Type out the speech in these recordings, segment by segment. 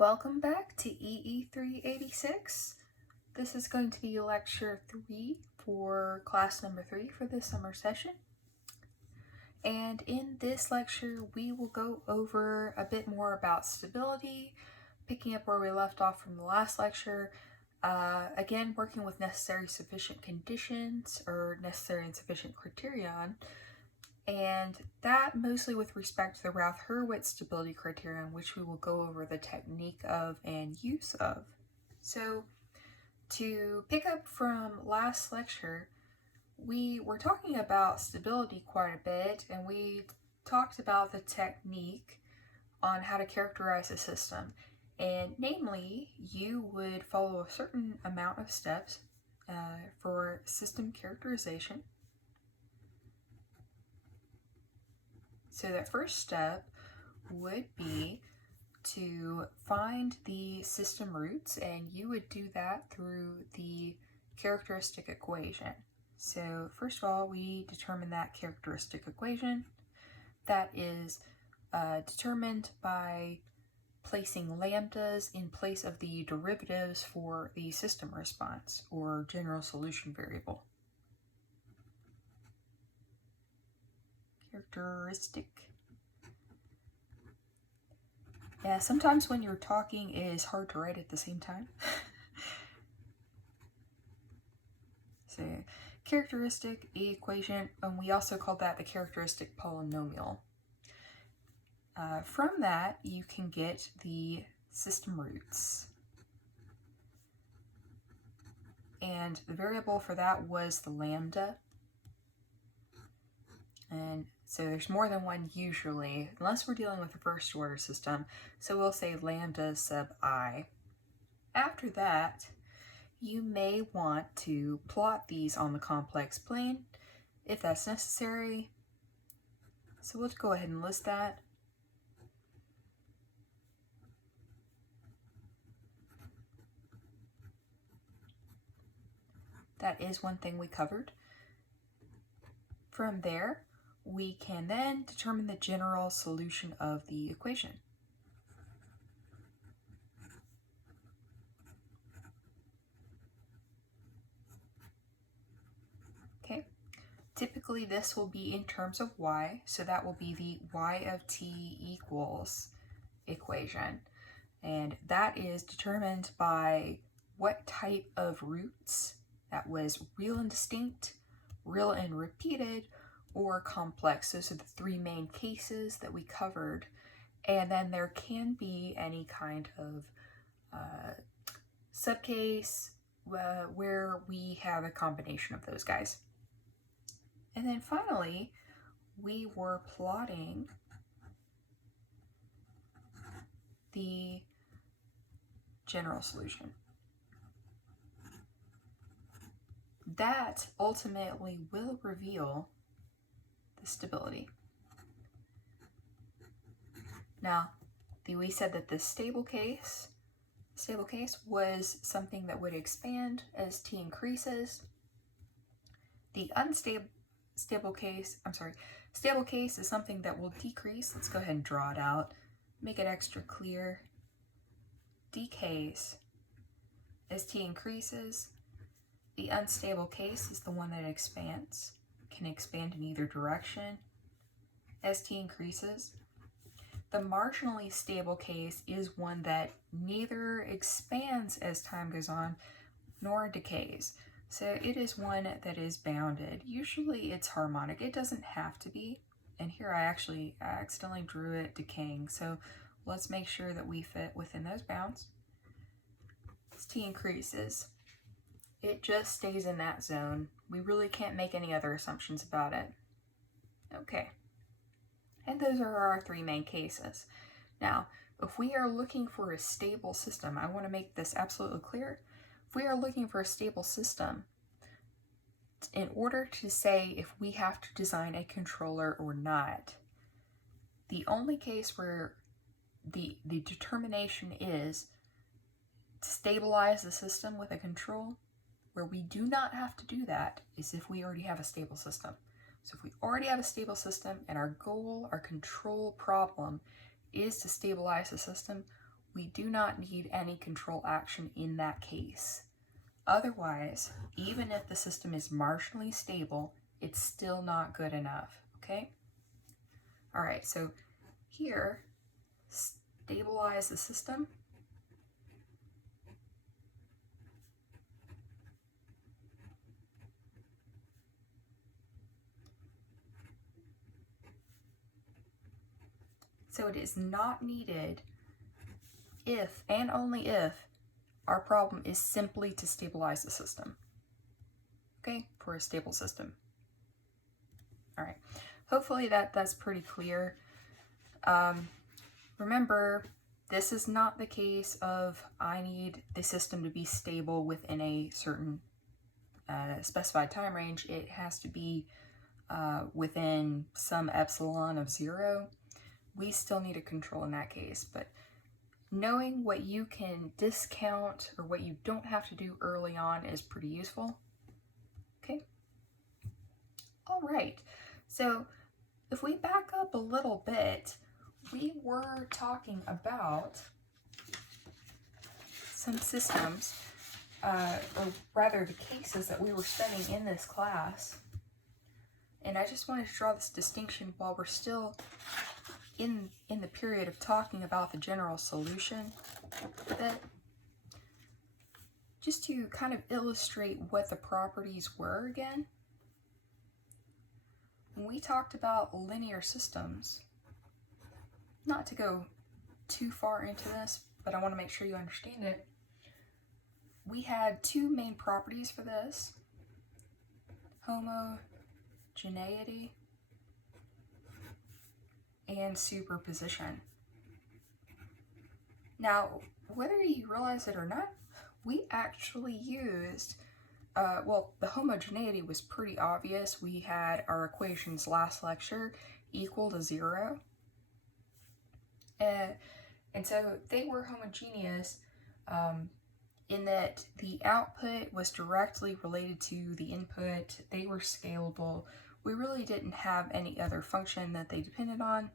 Welcome back to EE386. This is going to be lecture 3 for class number 3 for this summer session. And in this lecture, we will go over a bit more about stability, picking up where we left off from the last lecture. Again, working with necessary sufficient conditions or necessary and sufficient criterion. And that mostly with respect to the Routh-Hurwitz stability criterion, which we will go over the technique of and use of. So to pick up from last lecture, we were talking about stability quite a bit, and we talked about the technique on how to characterize a system. And namely, you would follow a certain amount of steps for system characterization. So the first step would be to find the system roots, and you would do that through the characteristic equation. So first of all, we determine that characteristic equation. That is determined by placing lambdas in place of the derivatives for the system response, or general solution variable. Characteristic. Yeah, sometimes when you're talking, it is hard to write at the same time. So, characteristic equation, and we also call that the characteristic polynomial. From that, you can get the system roots. And the variable for that was the lambda. And so there's more than one usually, unless we're dealing with a first order system. So we'll say lambda sub I. After that, you may want to plot these on the complex plane if that's necessary. So let's go ahead and list that. That is one thing we covered. From there, we can then determine the general solution of the equation. Okay, typically this will be in terms of y, so that will be the y of t equals equation. And that is determined by what type of roots, that was real and distinct, real and repeated, or complex. Those are the three main cases that we covered. And then there can be any kind of subcase where we have a combination of those guys. And then finally, we were plotting the general solution. That ultimately will reveal the stability. Now, we said that the stable case was something that would expand as t increases. The stable case is something that will decrease. Let's go ahead and draw it out, make it extra clear. Decays as t increases. The unstable case is the one that expands, can expand in either direction as t increases. The marginally stable case is one that neither expands as time goes on nor decays. So it is one that is bounded. Usually it's harmonic. It doesn't have to be. And here I accidentally drew it decaying. So let's make sure that we fit within those bounds. As t increases, it just stays in that zone. We really can't make any other assumptions about it. Okay. And those are our three main cases. Now, if we are looking for a stable system, I want to make this absolutely clear. If we are looking for a stable system, in order to say if we have to design a controller or not, the only case where the determination is to stabilize the system with a control, where we do not have to do that, is if we already have a stable system. So if we already have a stable system and our goal, our control problem, is to stabilize the system, we do not need any control action in that case. Otherwise, even if the system is marginally stable, it's still not good enough, okay? All right, so here, stabilize the system. So it is not needed if and only if our problem is simply to stabilize the system, okay, for a stable system. All right, hopefully that's pretty clear. Remember, this is not the case of I need the system to be stable within a certain specified time range. It has to be within some epsilon of 0. We still need a control in that case, but knowing what you can discount or what you don't have to do early on is pretty useful. Okay. All right. So if we back up a little bit, we were talking about some systems, or rather the cases that we were studying in this class. And I just wanted to draw this distinction while we're still in the period of talking about the general solution a bit, just to kind of illustrate what the properties were again. When we talked about linear systems, not to go too far into this, but I want to make sure you understand it, we had two main properties for this: homogeneity and superposition. Now, whether you realize it or not, we actually used, well, the homogeneity was pretty obvious. We had our equations last lecture equal to 0. And so they were homogeneous in that the output was directly related to the input. They were scalable. We really didn't have any other function that they depended on.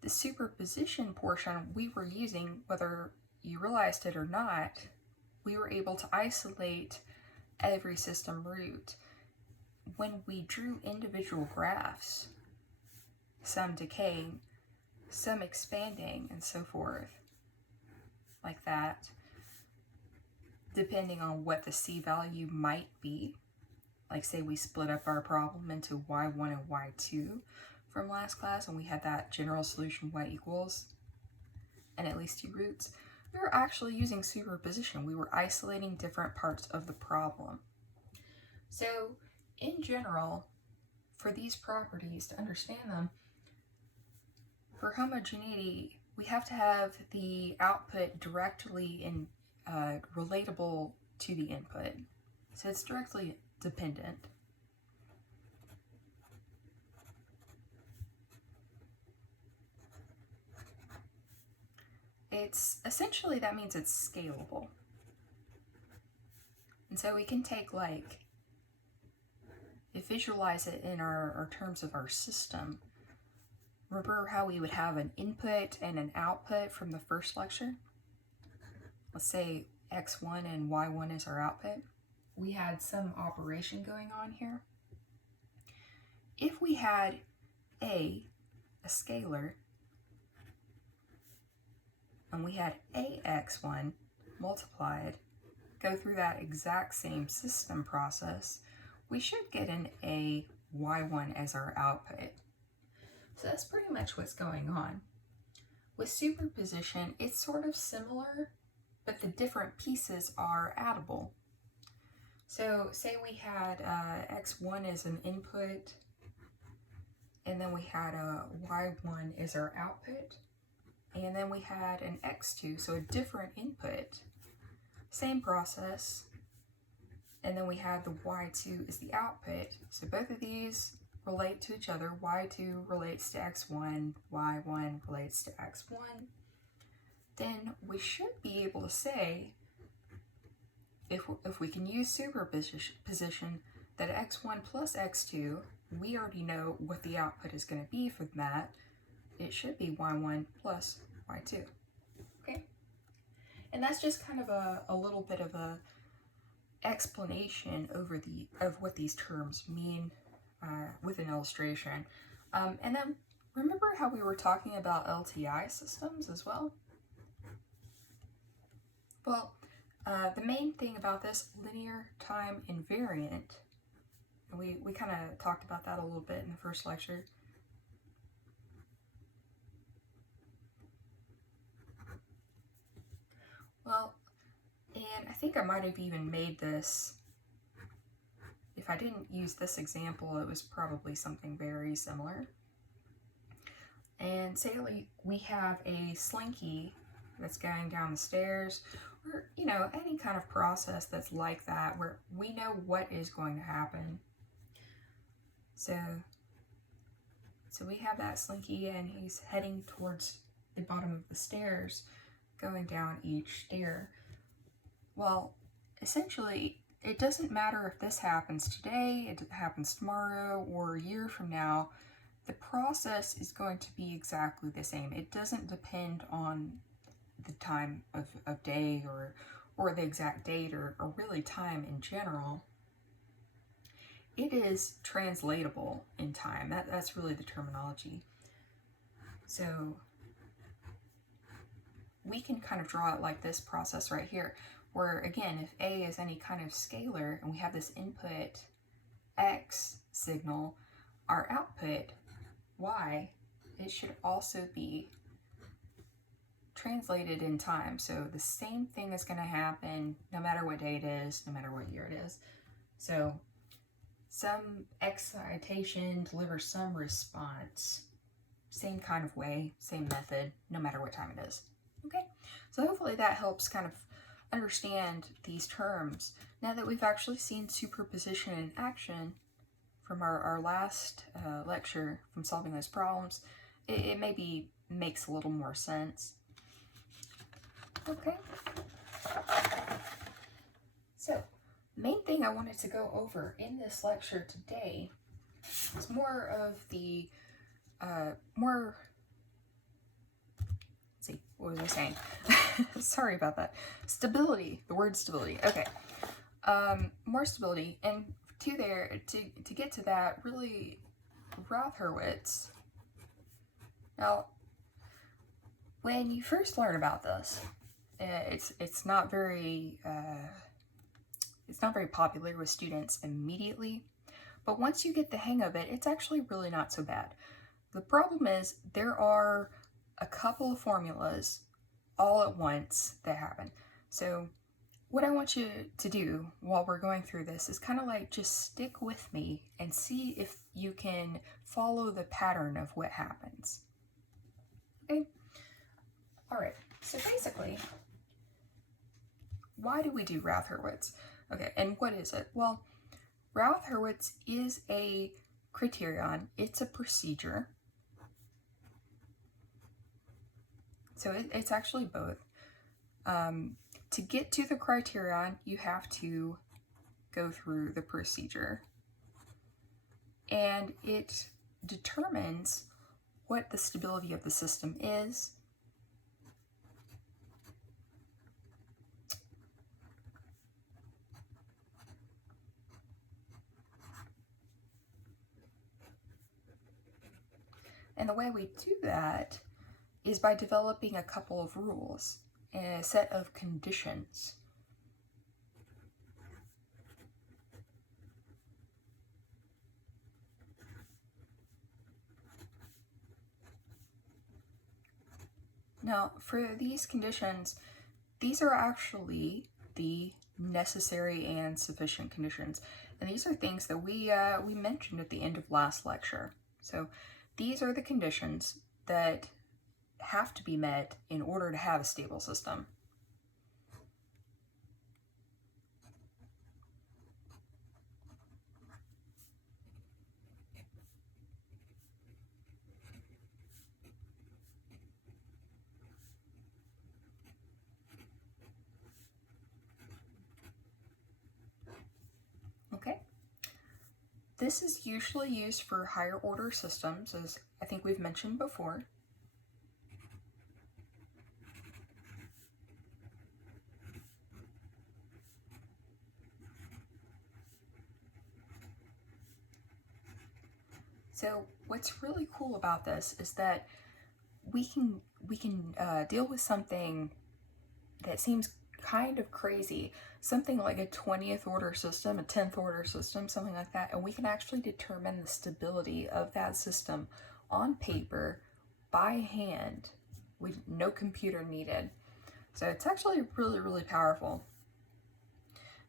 The superposition portion we were using, whether you realized it or not, we were able to isolate every system root. When we drew individual graphs, some decaying, some expanding, and so forth, like that, depending on what the C value might be. Like say we split up our problem into y1 and y2 from last class, and we had that general solution y equals and at least 2 roots. We were actually using superposition. We were isolating different parts of the problem. So in general, for these properties, to understand them, for homogeneity, we have to have the output directly in relatable to the input. So it's directly dependent. It's essentially, that means it's scalable. And so we can take, like, visualize it in our terms of our system. Remember how we would have an input and an output from the first lecture? Let's say x1 and y1 is our output. We had some operation going on here. If we had a scalar, and we had ax1 multiplied, go through that exact same system process, we should get an ay1 as our output. So that's pretty much what's going on. With superposition, it's sort of similar, but the different pieces are addable. So say we had x1 as an input, and then we had a y1 as our output, and then we had an x2, so a different input, same process, and then we had the y2 as the output. So both of these relate to each other. y2 relates to x1, y1 relates to x1. Then we should be able to say, if we can use superposition, that x1 plus x2, we already know what the output is going to be for that. It should be y1 plus y2. Okay? And that's just kind of a little bit of a explanation of what these terms mean with an illustration. And then remember how we were talking about LTI systems as well? Well, the main thing about this linear time invariant, we kind of talked about that a little bit in the first lecture. Well, and I think I might have even made this, if I didn't use this example, it was probably something very similar. And say we have a slinky that's going down the stairs, or, you know, any kind of process that's like that where we know what is going to happen. So we have that slinky and he's heading towards the bottom of the stairs, going down each stair. Well, essentially, it doesn't matter if this happens today, it happens tomorrow, or a year from now, the process is going to be exactly the same. It doesn't depend on the time of day or the exact date or really time in general. It is translatable in time. That's really the terminology. So we can kind of draw it like this process right here, where again, if A is any kind of scalar and we have this input X signal, our output Y, it should also be translated in time. So the same thing is going to happen no matter what day it is, no matter what year it is. So some excitation delivers some response, same kind of way, same method, no matter what time it is. Okay, so hopefully that helps kind of understand these terms. Now that we've actually seen superposition in action from our last lecture from solving those problems, it maybe makes a little more sense. Okay, so the main thing I wanted to go over in this lecture today is more of the let's see, what was I saying? Sorry about that. Stability, the word stability. Okay, more stability, and to get to that, really, Routh Hurwitz. Now, when you first learn about this, it's not very popular with students immediately, but once you get the hang of it, it's actually really not so bad. The problem is there are a couple of formulas all at once that happen. So what I want you to do while we're going through this is kind of like just stick with me and see if you can follow the pattern of what happens. Okay? All right, so basically, why do we do Routh Hurwitz? Okay, and what is it? Well, Routh Hurwitz is a criterion. It's a procedure. So it's actually both. To get to the criterion, you have to go through the procedure. And it determines what the stability of the system is. And the way we do that is by developing a couple of rules and a set of conditions. Now, for these conditions, these are actually the necessary and sufficient conditions. And these are things that we mentioned at the end of last lecture. So these are the conditions that have to be met in order to have a stable system. Okay. This is usually used for higher order systems, as I think we've mentioned before. So what's really cool about this is that we can deal with something that seems kind of crazy, something like a 20th order system, a 10th order system, something like that, and we can actually determine the stability of that system on paper by hand with no computer needed. So it's actually really, really powerful.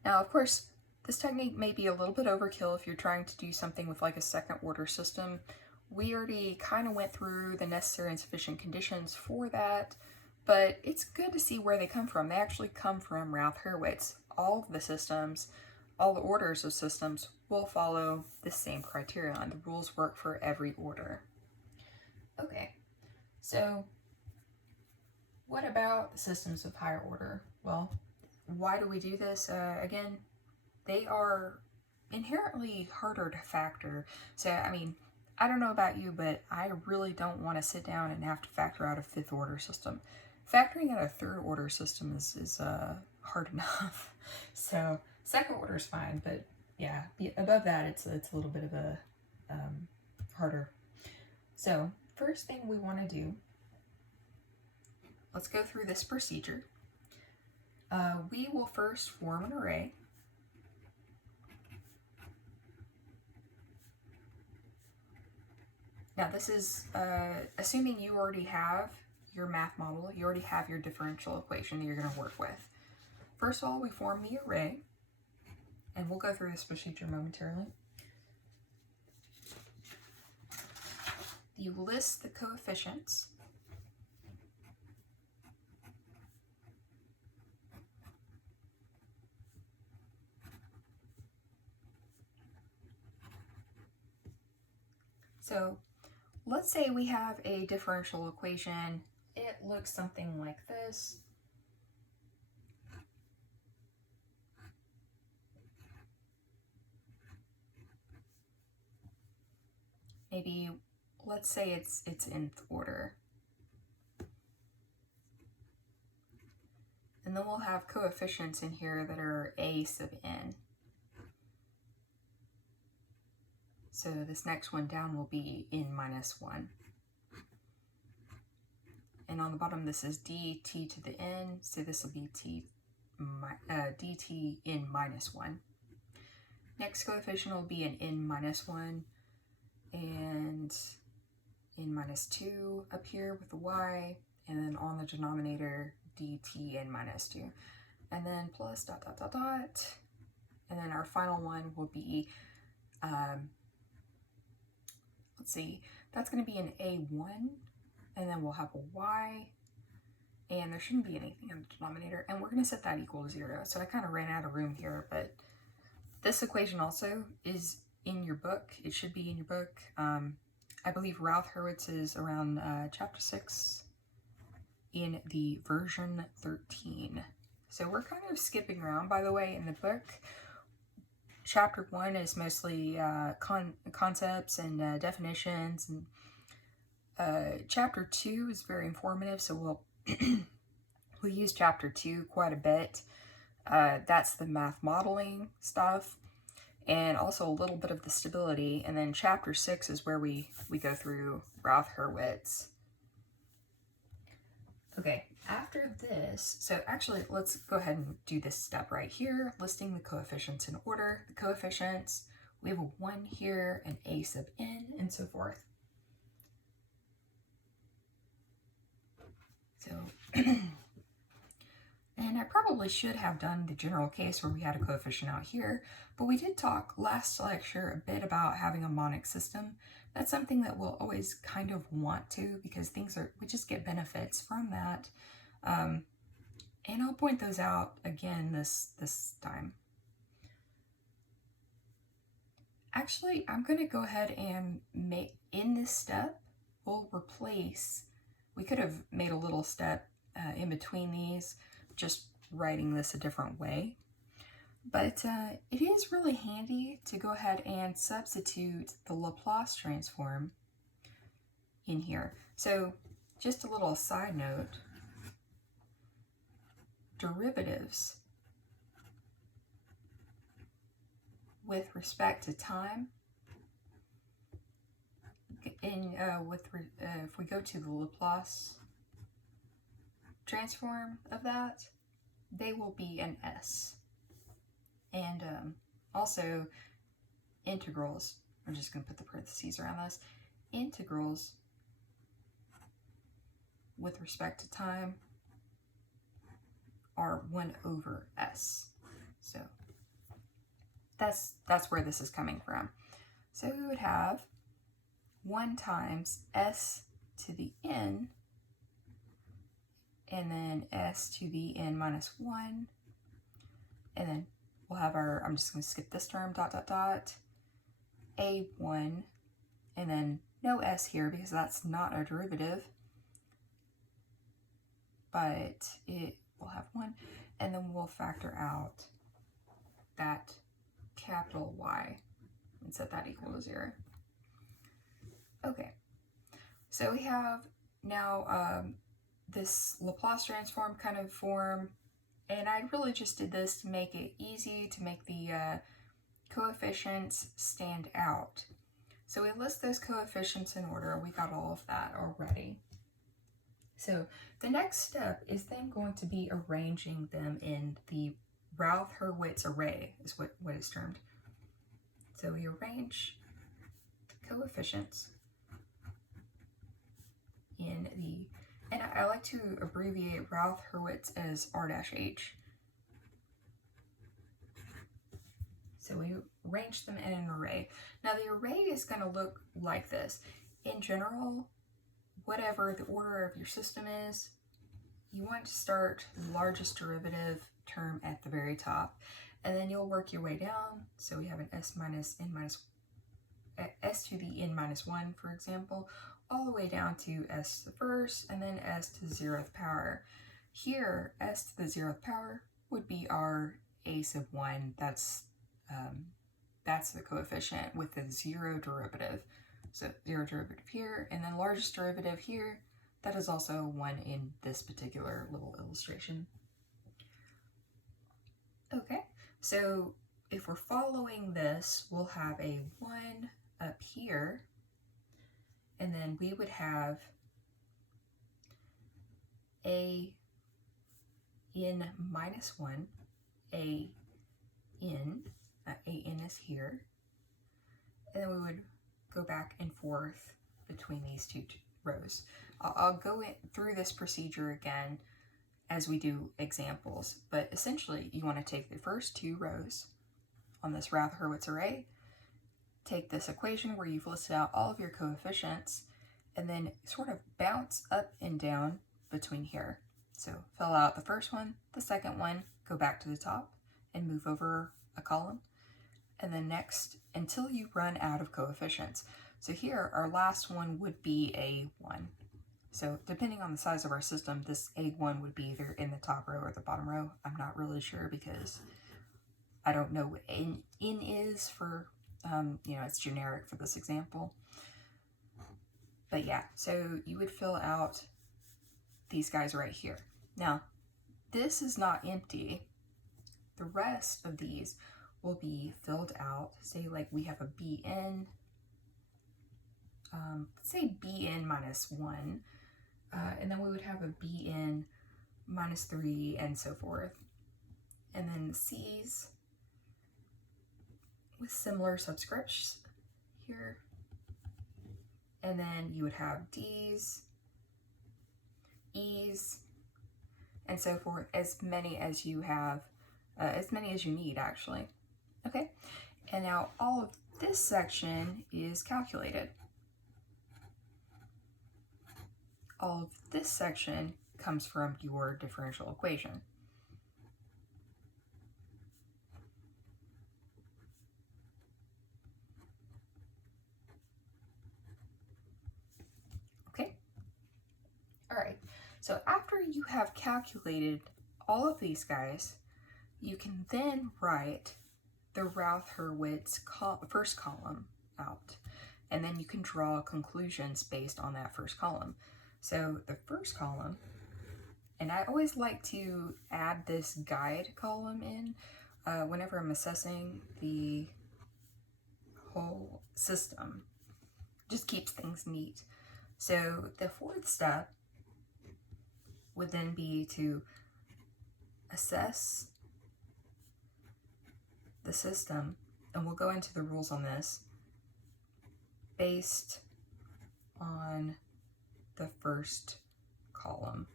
Now, of course, this technique may be a little bit overkill if you're trying to do something with like a second order system. We already kind of went through the necessary and sufficient conditions for that, but it's good to see where they come from. They actually come from Routh Hurwitz. All of the systems, all the orders of systems will follow the same criterion. The rules work for every order. Okay, so what about the systems of higher order? Well, why do we do this? Again, they are inherently harder to factor. So, I mean, I don't know about you, but I really don't want to sit down and have to factor out a fifth order system. Factoring out a third order system is hard enough. So second order is fine, but yeah, above that it's a little bit of a harder. So first thing we want to do, let's go through this procedure. We will first form an array. Now this is assuming you already have your math model, you already have your differential equation that you're going to work with. First of all, we form the array, and we'll go through this procedure momentarily. You list the coefficients. So let's say we have a differential equation. It looks something like this. Maybe let's say it's nth order. And then we'll have coefficients in here that are a sub n. So this next one down will be n minus 1. And on the bottom, this is dt to the n, so this will be dt n minus 1. Next coefficient will be an n minus 1 and n minus 2 up here with the y, and then on the denominator, dt n minus 2. And then plus dot dot dot dot. And then our final one will be, let's see, that's going to be an a1, and then we'll have a y, and there shouldn't be anything in the denominator, and we're going to set that equal to 0. So I kind of ran out of room here, but this equation also is in your book. It should be in your book. I believe Routh Hurwitz is around chapter 6 in the version 13. So we're kind of skipping around, by the way, in the book. Chapter 1 is mostly concepts and definitions, and chapter 2 is very informative, so we'll use chapter 2 quite a bit. That's the math modeling stuff, and also a little bit of the stability. And then chapter 6 is where we go through Routh Hurwitz. Okay, after this, so actually let's go ahead and do this step right here, listing the coefficients in order. The coefficients, we have a 1 here, an a sub n, and so forth. So, and I probably should have done the general case where we had a coefficient out here, but we did talk last lecture a bit about having a monic system. That's something that we'll always kind of want to, because we just get benefits from that. And I'll point those out again this time. Actually, I'm going to go ahead and in this step, we'll replace, we could have made a little step in between these, just writing this a different way. But it is really handy to go ahead and substitute the Laplace transform in here. So just a little side note, derivatives with respect to time if we go to the Laplace transform of that, they will be an S. And also integrals, I'm just going to put the parentheses around this, integrals with respect to time are 1 over S. So that's where this is coming from. So we would have 1 times S to the n, and then S to the n minus 1, and then we'll have our, I'm just going to skip this term, dot, dot, dot, A1, and then no S here because that's not a derivative, but it will have 1, and then we'll factor out that capital Y and set that equal to 0. Okay, so we have now this Laplace transform kind of form, and I really just did this to make it easy to make the coefficients stand out. So we list those coefficients in order. We got all of that already. So the next step is then going to be arranging them in the Routh-Hurwitz array, is what is termed. So we arrange the coefficients in the, and I like to abbreviate Routh-Hurwitz as R-H. So we arrange them in an array. Now the array is going to look like this. In general, whatever the order of your system is, you want to start the largest derivative term at the very top, and then you'll work your way down. So we have an S to the n minus 1, for example, all the way down to S to the first, and then S to the 0th power. Here, S to the 0th power would be our a sub 1. That's the coefficient with the 0 derivative. So 0 derivative here, and then largest derivative here, that is also 1 in this particular little illustration. Okay, so if we're following this, we'll have a 1 up here, and then we would have a n minus 1, a n is here, and then we would go back and forth between these two rows. I'll go through this procedure again as we do examples, but essentially you want to take the first 2 rows on this Routh-Hurwitz array, take this equation where you've listed out all of your coefficients, and then sort of bounce up and down between here. So fill out the first one, the second one, go back to the top and move over a column, and then next until you run out of coefficients. So here our last one would be A1. So depending on the size of our system, this A1 would be either in the top row or the bottom row. I'm not really sure because I don't know what n is for, it's generic for this example. But yeah, so you would fill out these guys right here. Now, this is not empty. The rest of these will be filled out. Say like we have a Bn, let's say Bn minus 1, and then we would have a Bn minus 3 and so forth. And then the C's with similar subscripts here. And then you would have D's, E's, and so forth, as many as you have, as many as you need actually. Okay, and now all of this section is calculated. All of this section comes from your differential equation. Okay, all right, so after you have calculated all of these guys, you can then write the Routh-Hurwitz first column out, and then you can draw conclusions based on that first column. So the first column, and I always like to add this guide column in whenever I'm assessing the whole system, just keeps things neat. So the fourth step would then be to assess the system, and we'll go into the rules on this, based on the first column.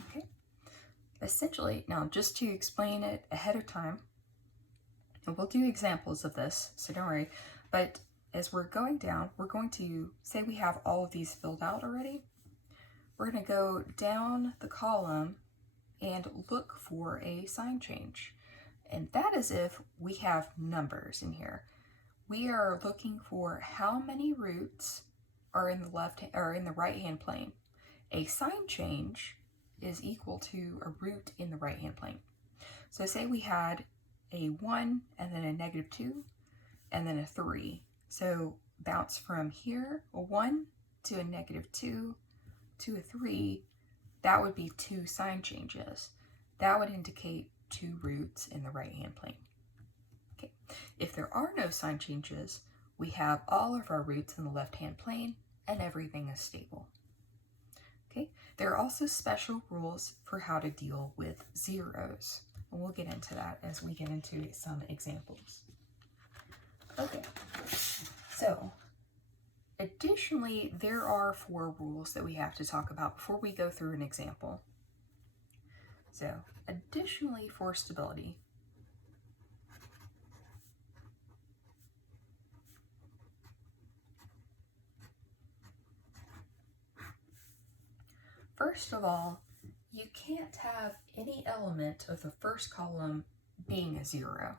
Okay. Essentially, now just to explain it ahead of time, and we'll do examples of this, so don't worry, but as we're going down, we're going to say we have all of these filled out already. We're going to go down the column and look for a sign change. And that is if we have numbers in here. We are looking for how many roots are in the right-hand plane. A sign change is equal to a root in the right-hand plane. So say we had a 1 and then a -2 and then a 3. So bounce from here, a 1 to a -2 to a 3, that would be 2 sign changes. That would indicate 2 roots in the right-hand plane. Okay. If there are no sign changes, we have all of our roots in the left-hand plane and everything is stable. Okay. There are also special rules for how to deal with zeros, and we'll get into that as we get into some examples. Okay, so additionally, there are 4 rules that we have to talk about before we go through an example. So, additionally, for stability, first of all, you can't have any element of the first column being a 0.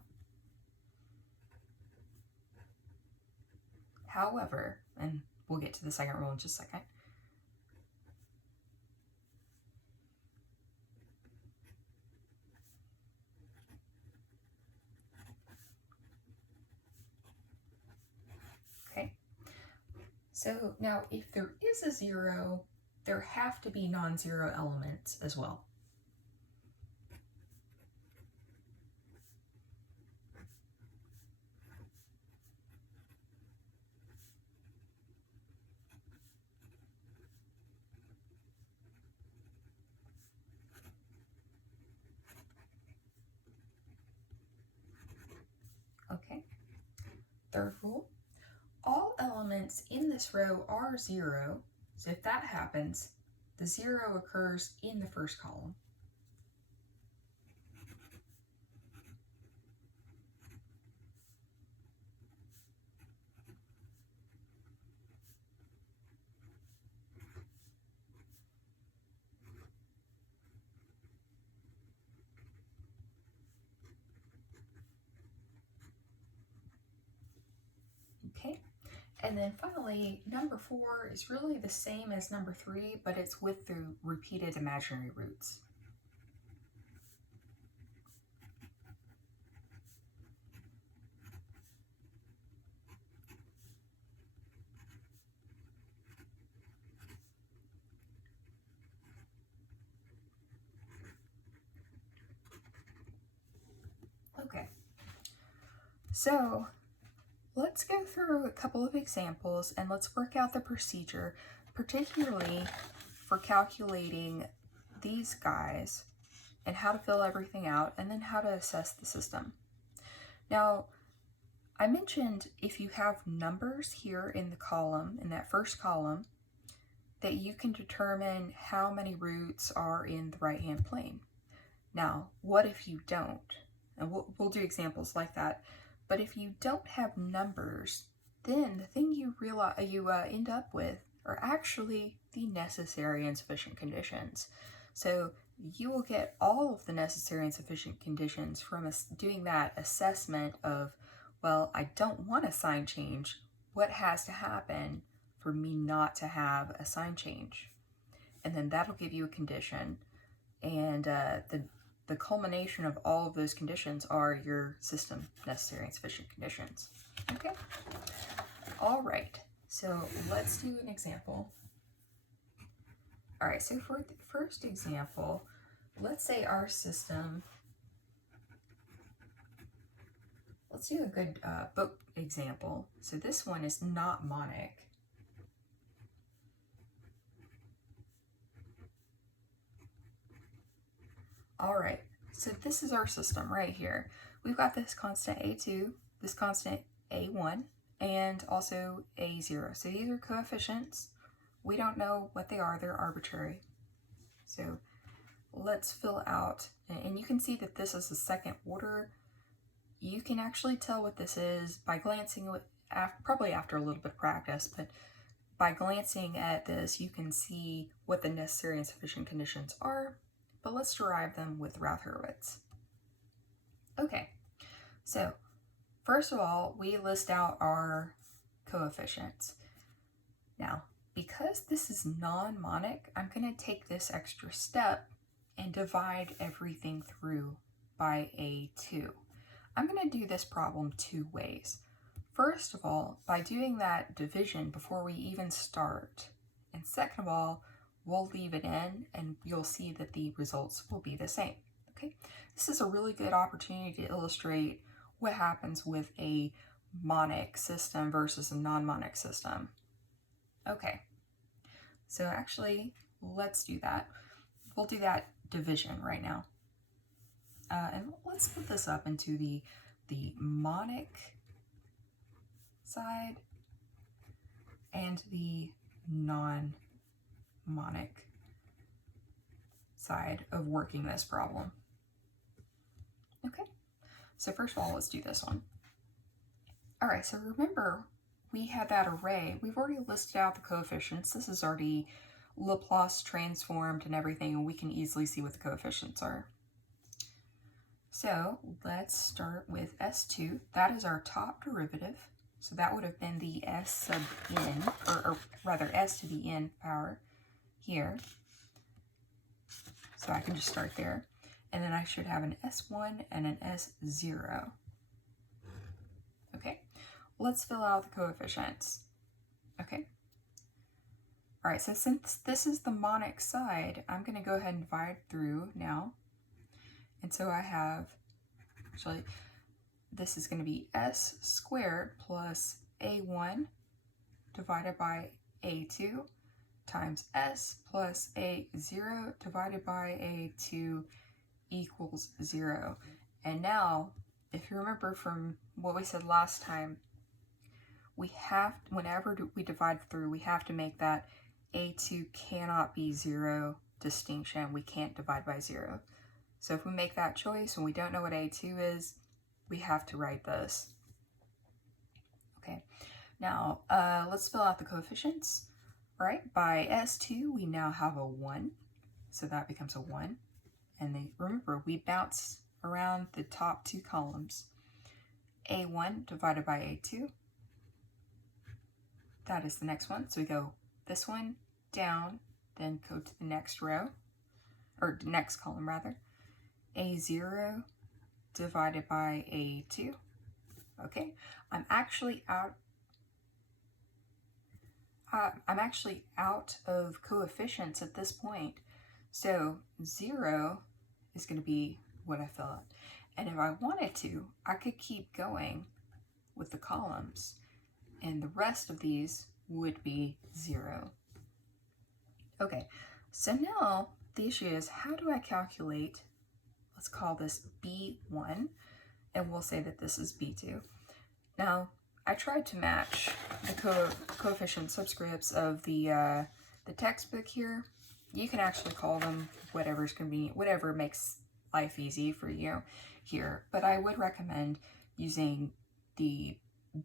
However, and we'll get to the second rule in just a second, okay? So now if there is a 0, there have to be non-zero elements as well. Okay. Third rule, all elements in this row are 0, so if that happens, the 0 occurs in the first column. Okay, and then finally, number 4 is really the same as number 3, but it's with the repeated imaginary roots. Okay, so let's go through a couple of examples and let's work out the procedure, particularly for calculating these guys and how to fill everything out and then how to assess the system. Now, I mentioned if you have numbers here in the column, in that first column, that you can determine how many roots are in the right-hand plane. Now, what if you don't? And we'll do examples like that. But if you don't have numbers, then the thing you end up with are actually the necessary and sufficient conditions. So you will get all of the necessary and sufficient conditions from doing that assessment of, well, I don't want a sign change. What has to happen for me not to have a sign change? And then that'll give you a condition. And the culmination of all of those conditions are your system necessary and sufficient conditions. Okay? All right, so let's do an example. All right, so for the first example, let's say our system Let's do a good book example. So this one is not monic. All right, so this is our system right here. We've got this constant A2, this constant A1, and also A0. So these are coefficients. We don't know what they are, they're arbitrary. So let's fill out, and you can see that this is the second order. You can actually tell what this is by glancing, probably after a little bit of practice, but by glancing at this, you can see what the necessary and sufficient conditions are, but let's derive them with Routh-Hurwitz. Okay, so first of all, we list out our coefficients. Now, because this is non-monic, I'm going to take this extra step and divide everything through by A2. I'm going to do this problem two ways. First of all, by doing that division before we even start. And second of all, we'll leave it in and you'll see that the results will be the same. Okay, this is a really good opportunity to illustrate what happens with a monic system versus a non-monic system. Okay, so actually, let's do that. We'll do that division right now. And let's split this up into the monic side and the non-monic side of working this problem. Okay, so first of all, let's do this one. All right, so remember, we had that array. We've already listed out the coefficients. This is already Laplace transformed and everything, and we can easily see what the coefficients are. So let's start with S2. That is our top derivative. So that would have been the S sub n, or rather S to the n power here. So I can just start there. And then I should have an S1 and an S0. Okay, let's fill out the coefficients. Okay. All right, so since this is the monic side, I'm going to go ahead and divide through now. And so I have, actually, this is going to be S squared plus A1 divided by A2 times S plus A0 divided by A2 equals 0. And now, if you remember from what we said last time, we have, whenever we divide through, we have to make that A2 cannot be 0 distinction. We can't divide by 0. So if we make that choice and we don't know what A2 is, we have to write this. Okay, now let's fill out the coefficients. All right, by S2, we now have a 1. So that becomes a 1. And then remember, we bounce around the top two columns. A1 divided by A2. That is the next one. So we go this one down, then go to the next row, or next column rather. A0 divided by A2. Okay, I'm actually out of coefficients at this point. So 0 is going to be what I fill out. And if I wanted to, I could keep going with the columns, and the rest of these would be 0. Okay, so now the issue is, how do I calculate, let's call this B1, and we'll say that this is B2. Now, I tried to match the coefficient subscripts of the textbook here. You can actually call them whatever's convenient, whatever makes life easy for you here, but I would recommend using the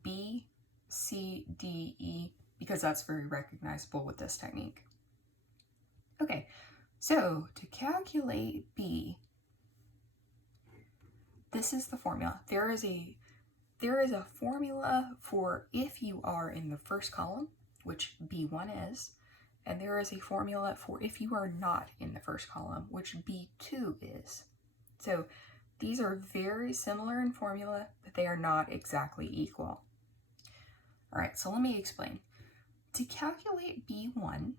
B, C, D, E, because that's very recognizable with this technique. Okay, so to calculate B, this is the formula. There is a formula for if you are in the first column, which B1 is, and there is a formula for if you are not in the first column, which B2 is. So these are very similar in formula, but they are not exactly equal. All right, so let me explain. To calculate B1,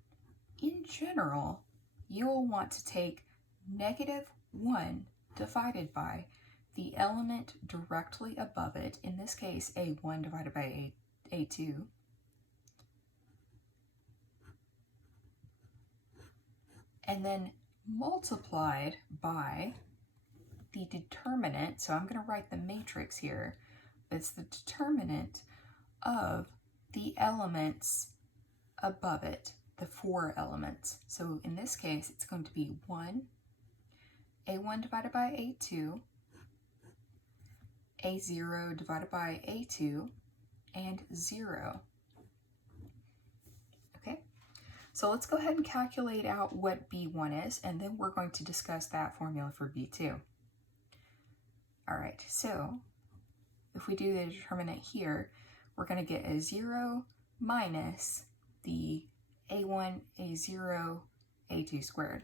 in general, you will want to take -1 divided by the element directly above it, in this case A1 divided by A2, and then multiplied by the determinant, so I'm going to write the matrix here, but it's the determinant of the elements above it, the 4 elements. So in this case, it's going to be 1, A1 divided by A2, A0 divided by A2, and 0. Okay, so let's go ahead and calculate out what B1 is, and then we're going to discuss that formula for B2. All right, so if we do the determinant here, we're going to get a 0 minus the A1, A0, A2 squared.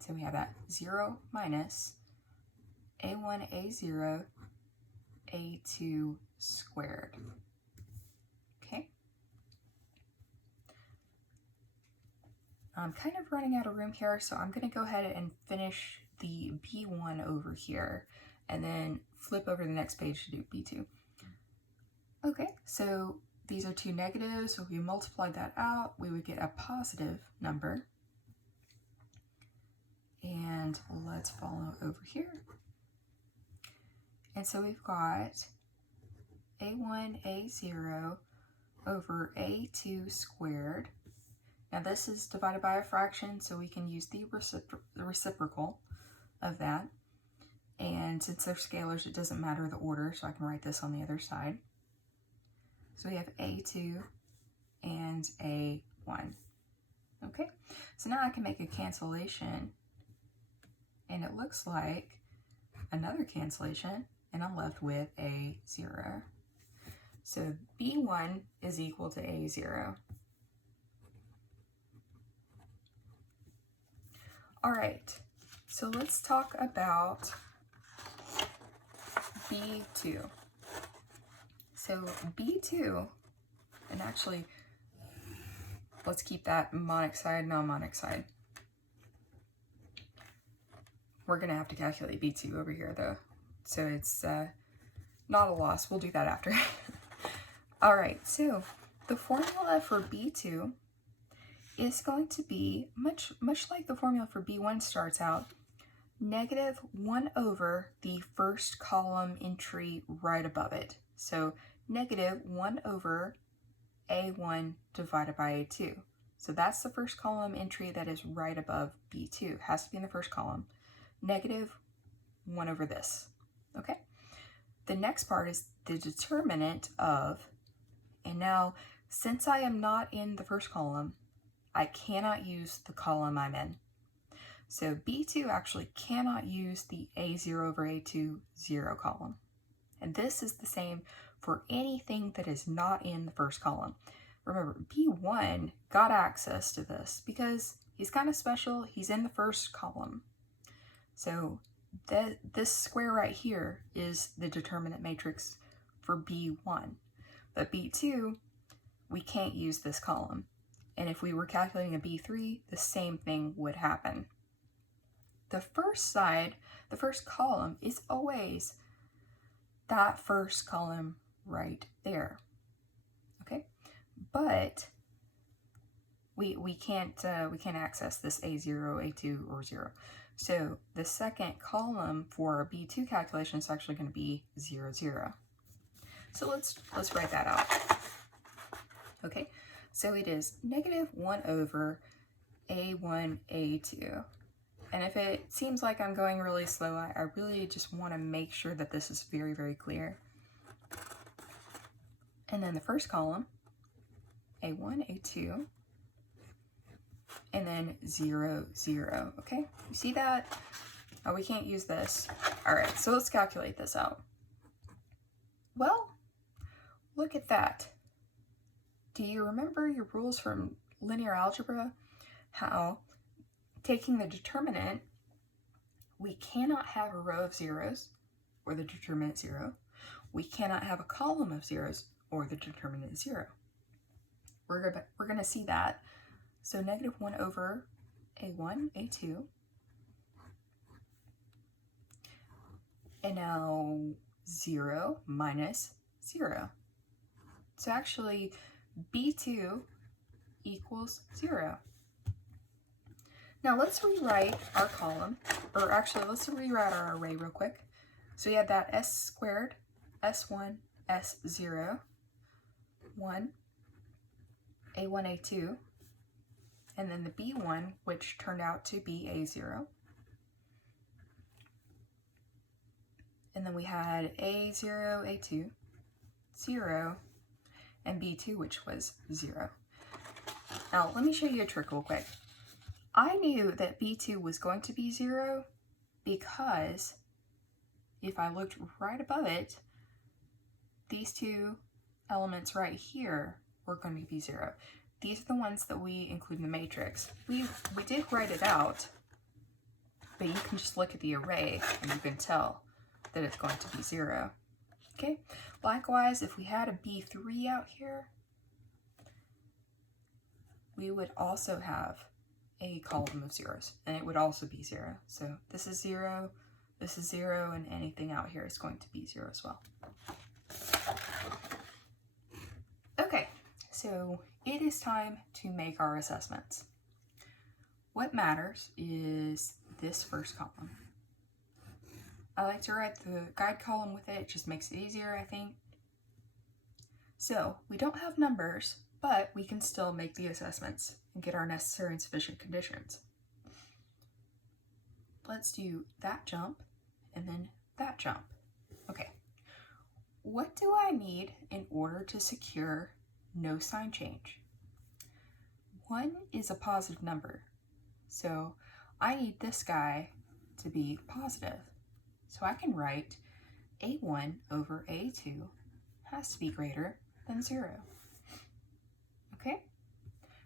So we have that 0 minus A1, A0, A2 squared. Okay. I'm kind of running out of room here, so I'm going to go ahead and finish the B1 over here and then flip over to the next page to do B2. Okay, so these are two negatives, so if we multiply that out, we would get a positive number. And let's follow over here. And so we've got A1, A0 over A2 squared. Now this is divided by a fraction, so we can use the reciprocal of that. And since they're scalars, it doesn't matter the order, so I can write this on the other side. So we have A2 and A1. Okay, so now I can make a cancellation, and it looks like another cancellation, and I'm left with A0. So B1 is equal to A0. All right, so let's talk about B2. So B2, and actually, let's keep that monic side, non-monic side. We're going to have to calculate B2 over here, though, so it's not a loss. We'll do that after. All right, so the formula for B2 is going to be much like the formula for B1 starts out, negative 1 over the first column entry right above it. So negative 1 over A1 divided by A2. So that's the first column entry that is right above B2. It has to be in the first column. Negative 1 over this. Okay? The next part is the determinant of, and now since I am not in the first column, I cannot use the column I'm in. So B2 actually cannot use the A0 over A2 0 column. And this is the same for anything that is not in the first column. Remember, B1 got access to this because he's kind of special. He's in the first column. So this square right here is the determinant matrix for B1. But B2, we can't use this column. And if we were calculating a B3, the same thing would happen. The first side, the first column, is always that first column right there. Okay, but we can't access this A0, A2, or 0. So the second column for our B2 calculation is actually going to be 0, 0. So let's write that out. Okay, so it is negative 1 over A1, A2. And if it seems like I'm going really slow, I really just want to make sure that this is very, very clear. And then the first column, A1, A2, and then 0, 0, okay? You see that? Oh, we can't use this. All right, so let's calculate this out. Well, look at that. Do you remember your rules from linear algebra? How taking the determinant, we cannot have a row of zeros, or the determinant 0. We cannot have a column of zeros, or the determinant 0. We're going to see that So negative 1 over A1, A2. And now 0 minus 0. So actually, B2 equals 0. Now let's rewrite our column, or actually let's rewrite our array real quick. So we had that S squared, S1, S0, 1, A1, A2, and then the B1, which turned out to be A0. And then we had A0, A2, 0, and B2, which was 0. Now, let me show you a trick real quick. I knew that B2 was going to be 0 because if I looked right above it, these two elements right here were going to be 0. These are the ones that we include in the matrix. We did write it out, but you can just look at the array and you can tell that it's going to be 0. Okay, likewise, if we had a B3 out here, we would also have a column of zeros, and it would also be 0. So this is 0, and anything out here is going to be 0 as well. Okay, so it is time to make our assessments. What matters is this first column. I like to write the guide column with it. It just makes it easier, I think. So we don't have numbers, but we can still make the assessments and get our necessary and sufficient conditions. Let's do that jump and then that jump. Okay, what do I need in order to secure no sign change? 1 is a positive number, so I need this guy to be positive. So I can write A1 over A2 has to be greater than 0. Okay?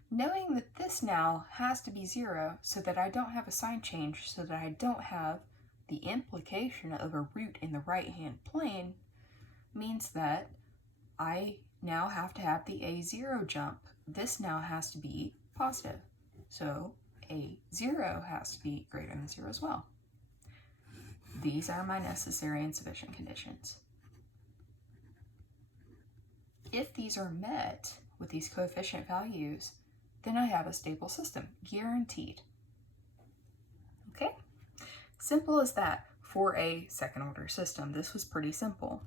Knowing that this now has to be 0 so that I don't have a sign change, so that I don't have the implication of a root in the right-hand plane, means that I now have to have the A0 jump. This now has to be positive. So A0 has to be greater than 0 as well. These are my necessary and sufficient conditions. If these are met with these coefficient values, then I have a stable system, guaranteed. Okay? Simple as that for a second order system. This was pretty simple.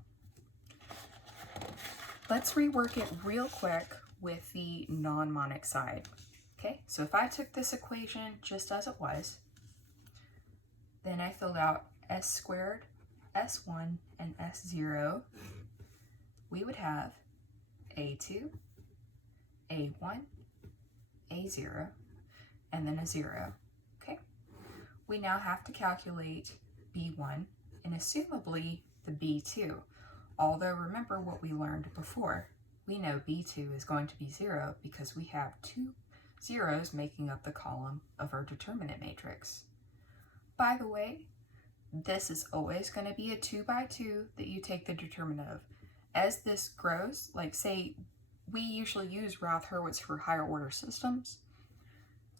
Let's rework it real quick with the non-monic side. Okay, so if I took this equation just as it was, then I filled out S squared, S1, and S0, we would have A2, A1, A0, and then a 0. Okay, we now have to calculate B1 and assumably the B2. Although remember what we learned before, we know B2 is going to be 0 because we have 2 zeros making up the column of our determinant matrix. By the way, this is always going to be a 2 by 2 that you take the determinant of. As this grows, like say we usually use Routh Hurwitz for higher order systems.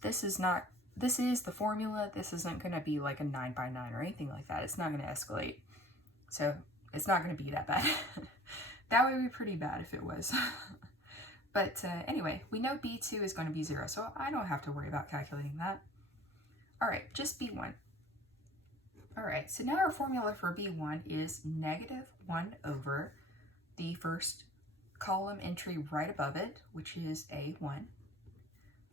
This is the formula. This isn't going to be like a 9 by 9 or anything like that. It's not going to escalate. So it's not going to be that bad. That would be pretty bad if it was. But anyway, we know B2 is going to be 0, so I don't have to worry about calculating that. All right, just B1. All right, so now our formula for B1 is negative 1 over the first column entry right above it, which is A1.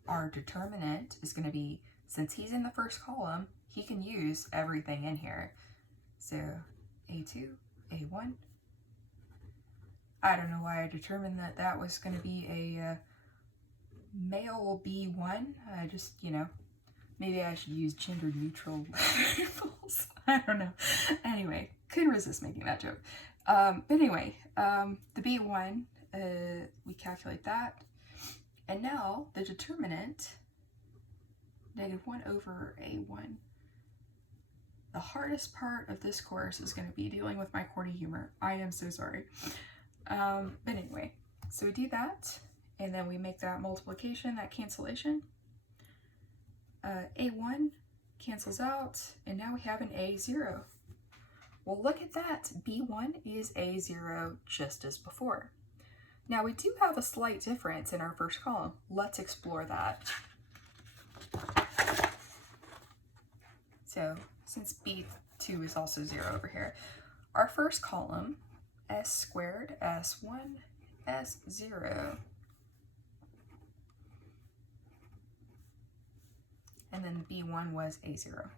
Our determinant is going to be, since he's in the first column, he can use everything in here. So A2, A1. I don't know why I determined that that was going to be a male B1. I just, maybe I should use gender neutral labels. I don't know. Anyway, couldn't resist making that joke. But anyway, the B1, we calculate that. And now the determinant, negative 1 over A1. The hardest part of this course is going to be dealing with my corny humor. I am so sorry. But anyway, so we do that, and then we make that multiplication, that cancellation, A1 cancels out, and now we have an A0. Well, look at that. B1 is A0 just as before. Now we do have a slight difference in our first column. Let's explore that. So since B2 is also 0 over here, our first column, S squared, S1, S0. And then B1 was A0.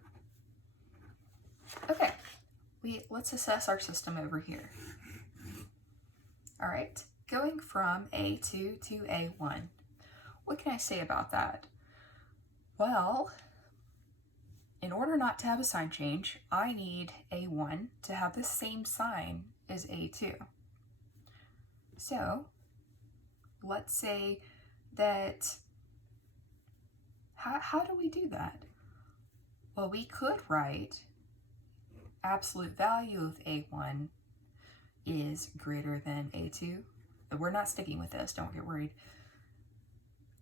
Okay, let's assess our system over here. All right, going from A2 to A1. What can I say about that? Well, in order not to have a sign change, I need A1 to have the same sign as A2. So let's say that, how do we do that? Well, we could write absolute value of A1 is greater than A2. We're not sticking with this, don't get worried.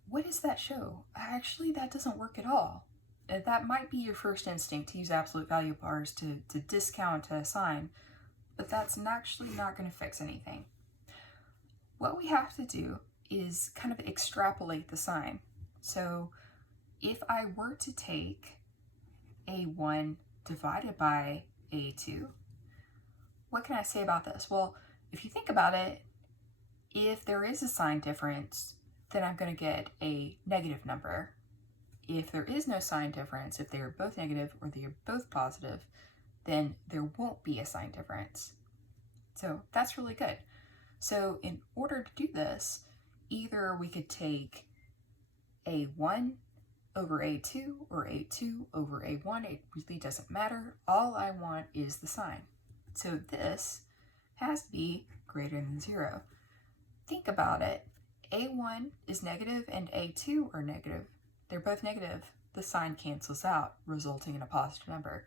What does that show? Actually, that doesn't work at all. That might be your first instinct to use absolute value bars to discount a sign, but that's actually not going to fix anything. What we have to do is kind of extrapolate the sign. So if I were to take A1 divided by A2, what can I say about this? Well, if you think about it, if there is a sign difference, then I'm going to get a negative number. If there is no sign difference, if they are both negative or they are both positive, then there won't be a sign difference. So that's really good. So in order to do this, either we could take A1 over A2 or A2 over A1. It really doesn't matter. All I want is the sign. So this has to be greater than 0. Think about it. A1 is negative and A2 are negative. They're both negative. The sign cancels out, resulting in a positive number.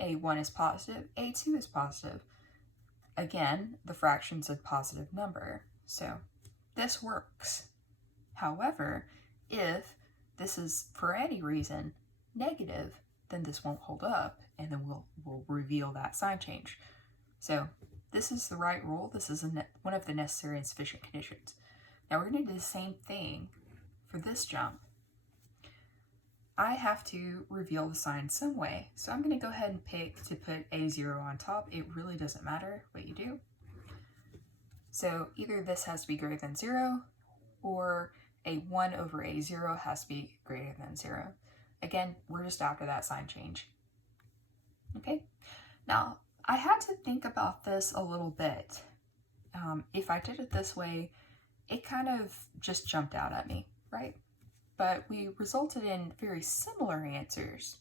A1 is positive, A2 is positive. Again, the fraction's a positive number, so this works. However, if this is, for any reason, negative, then this won't hold up, and then we'll reveal that sign change. So this is the right rule. This is one of the necessary and sufficient conditions. Now we're going to do the same thing for this jump. I have to reveal the sign some way. So I'm going to go ahead and pick to put A0 on top. It really doesn't matter what you do. So either this has to be greater than 0 or a 1 over A0 has to be greater than 0. Again, we're just after that sign change. Okay, now I had to think about this a little bit. If I did it this way, it kind of just jumped out at me, right? But we resulted in very similar answers.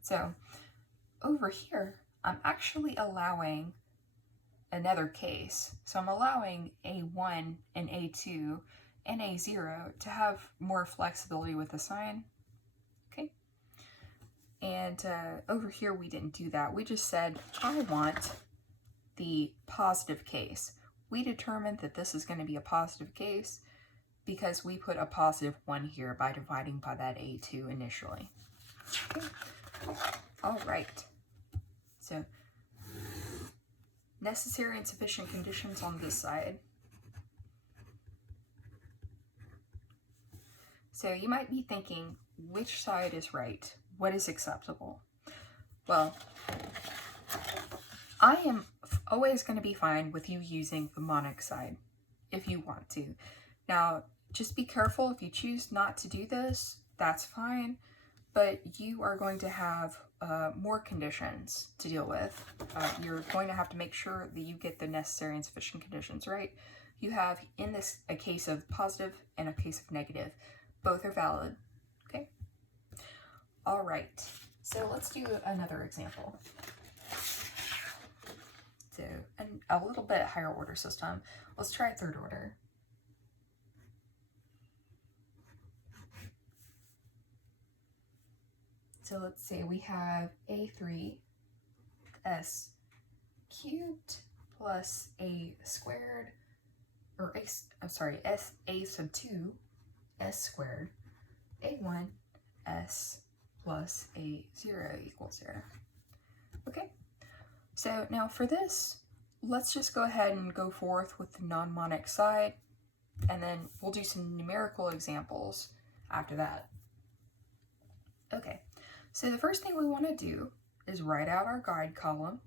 So over here, I'm actually allowing another case. So I'm allowing A1 and A2 and A0 to have more flexibility with the sign. Okay. And over here, we didn't do that. We just said, I want the positive case. We determined that this is going to be a positive case because we put a positive 1 here by dividing by that A2 initially. Okay. All right. So necessary and sufficient conditions on this side. So you might be thinking, which side is right? What is acceptable? Well, I am always going to be fine with you using the monic side if you want to. Now, just be careful. If you choose not to do this, that's fine, but you are going to have more conditions to deal with. You're going to have to make sure that you get the necessary and sufficient conditions right. You have in this a case of positive and a case of negative. Both are valid, okay? All right, so let's do another example. So a little bit higher order system. Let's try third order. So let's say we have A3 S cubed plus A squared, or A sub 2 S squared, A1, s plus a0 equals 0. Okay, so now for this, let's just go ahead and go forth with the non-monic side, and then we'll do some numerical examples after that. Okay, so the first thing we want to do is write out our guide column.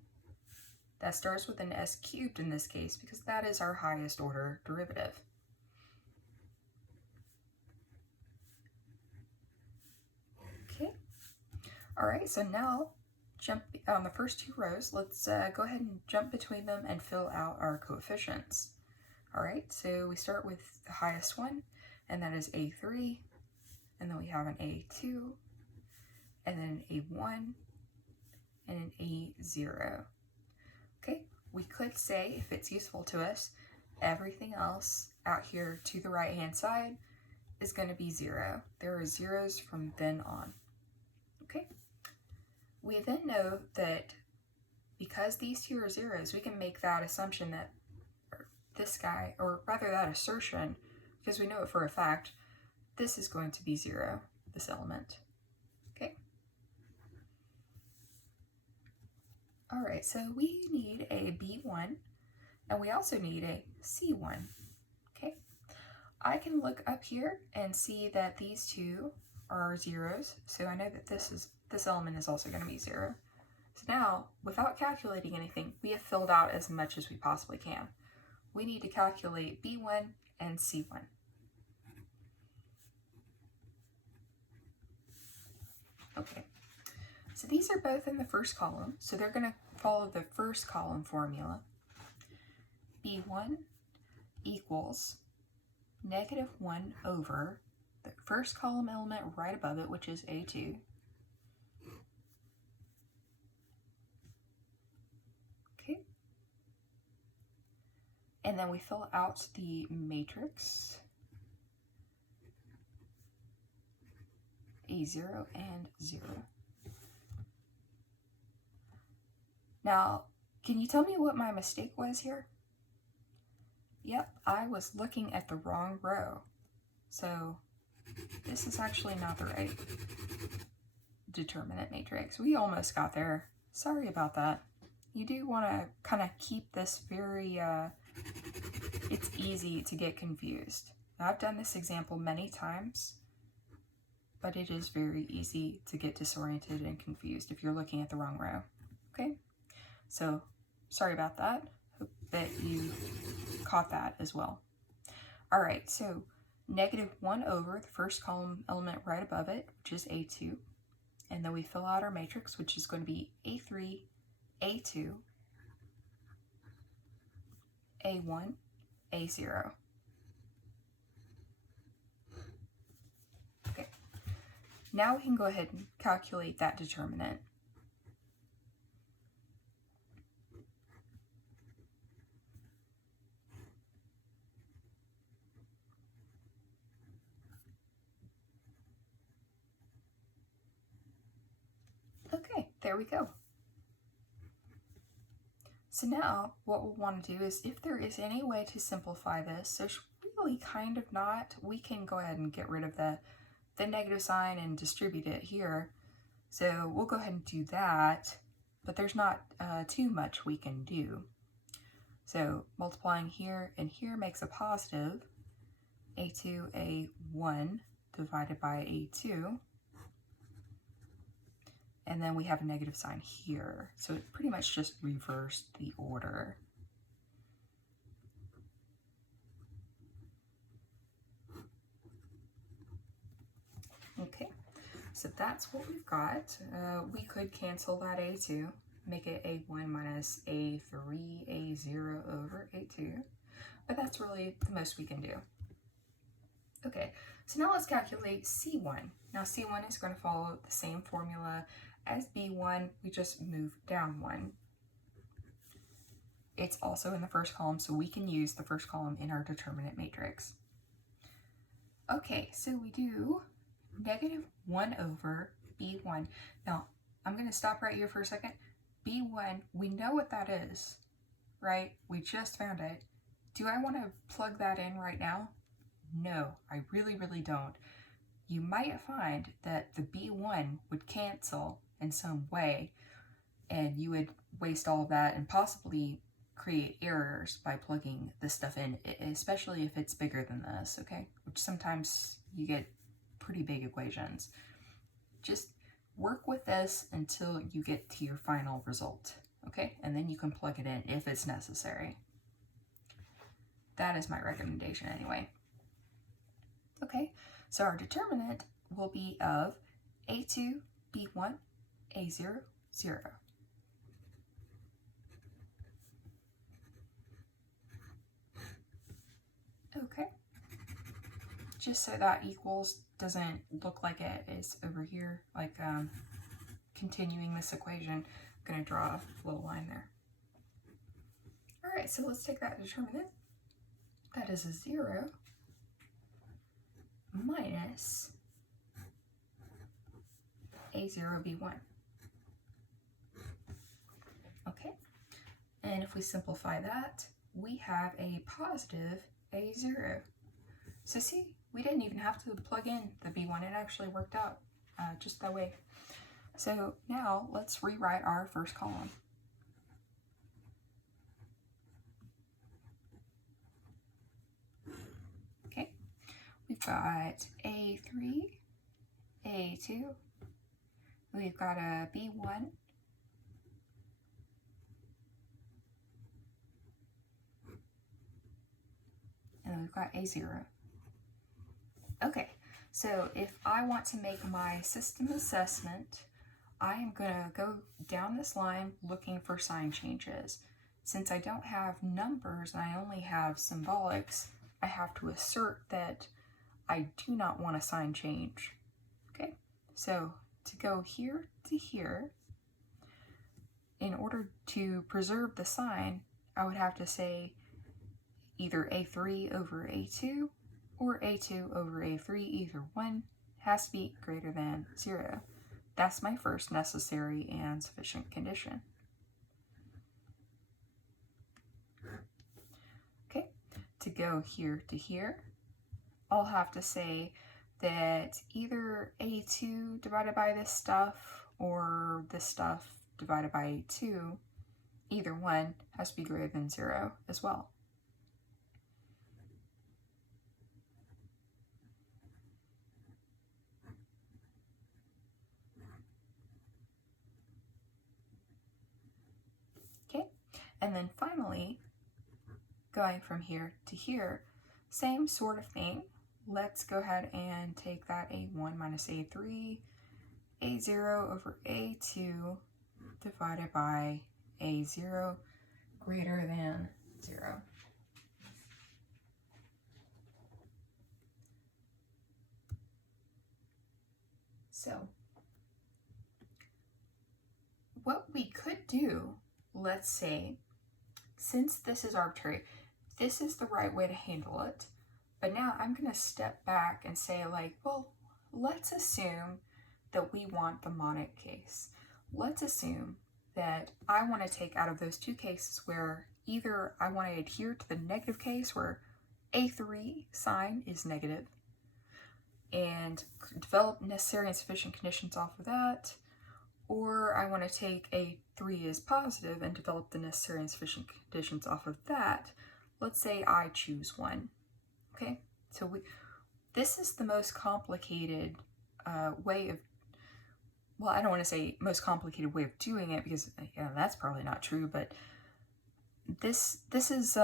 That starts with an s cubed in this case because that is our highest order derivative. Okay, all right, so now jump on the first two rows. Let's go ahead and jump between them and fill out our coefficients. All right, so we start with the highest one, and that is a3, and then we have an a2, and then an a1, and an a0. Okay, we could say, if it's useful to us, everything else out here to the right-hand side is going to be 0. There are zeros from then on. Okay, we then know that because these two are zeros, we can make that assumption that this guy, or rather that assertion, because we know it for a fact, this is going to be 0, this element. Okay. All right, so we need a B1, and we also need a C1. Okay. I can look up here and see that these two are zeros, so I know that this element is also going to be 0. So now, without calculating anything, we have filled out as much as we possibly can. We need to calculate B1 and C1. Okay, so these are both in the first column, so they're going to follow the first column formula. B1 equals -1 over the first column element right above it, which is A2. Okay. And then we fill out the matrix, A0 and 0. Now, can you tell me what my mistake was here? Yep, I was looking at the wrong row. So this is actually not the right determinant matrix. We almost got there. Sorry about that. You do want to kind of keep this very, it's easy to get confused. I've done this example many times, but it is very easy to get disoriented and confused if you're looking at the wrong row. Okay, so sorry about that. Hope that you caught that as well. All right, so -1 over the first column element right above it, which is A2, and then we fill out our matrix, which is going to be A3, A2, A1, A0. Okay, now we can go ahead and calculate that determinant. Okay, there we go. So now what we'll want to do is, if there is any way to simplify this, so really kind of not, we can go ahead and get rid of the negative sign and distribute it here. So we'll go ahead and do that, but there's not too much we can do. So multiplying here and here makes a positive, A2, A1 divided by A2. And then we have a negative sign here. So it pretty much just reversed the order. Okay, so that's what we've got. We could cancel that A2, make it A1 minus A3, A0 over A2, but that's really the most we can do. Okay, so now let's calculate C1. Now C1 is going to follow the same formula as B1, we just move down 1. It's also in the first column, so we can use the first column in our determinant matrix. Okay, so we do -1 over B1. Now, I'm going to stop right here for a second. B1, we know what that is, right? We just found it. Do I want to plug that in right now? No, I really, really don't. you might find that the B1 would cancel in some way, and you would waste all of that and possibly create errors by plugging this stuff in, especially if it's bigger than this, okay? Which sometimes you get pretty big equations. Just work with this until you get to your final result, okay? And then you can plug it in if it's necessary. That is my recommendation anyway. Okay, so our determinant will be of A2, B1, A0, 0. Okay, just so that equals doesn't look like it is over here, like continuing this equation, I'm going to draw a little line there. All right, so let's take that determinant. That is a 0 minus A0, B1. Okay, and if we simplify that, we have a positive A0. So see, we didn't even have to plug in the B1. It actually worked out just that way. So now let's rewrite our first column. Okay, we've got A3, A2, we've got a B1, and we've got A0. Okay, so if I want to make my system assessment, I am going to go down this line looking for sign changes. Since I don't have numbers and I only have symbolics, I have to assert that I do not want a sign change. Okay, so to go here to here, in order to preserve the sign, I would have to say either A3 over A2 or A2 over A3, either one has to be greater than 0. That's my first necessary and sufficient condition. Okay, to go here to here, I'll have to say that either A2 divided by this stuff or this stuff divided by A2, either one has to be greater than 0 as well. And then finally, going from here to here, same sort of thing. Let's go ahead and take that A1 minus A3, A0 over A2 divided by A0 greater than 0. So, what we could do, let's say, since this is arbitrary, this is the right way to handle it. But now I'm going to step back and say, like, well, let's assume that we want the monic case. Let's assume that I want to take out of those two cases where either I want to adhere to the negative case where A3 sign is negative and develop necessary and sufficient conditions off of that, or I want to take A3 as positive and develop the necessary and sufficient conditions off of that. Let's say I choose one. Okay, so this is the most complicated way of, well, I don't want to say most complicated way of doing it because that's probably not true, but this is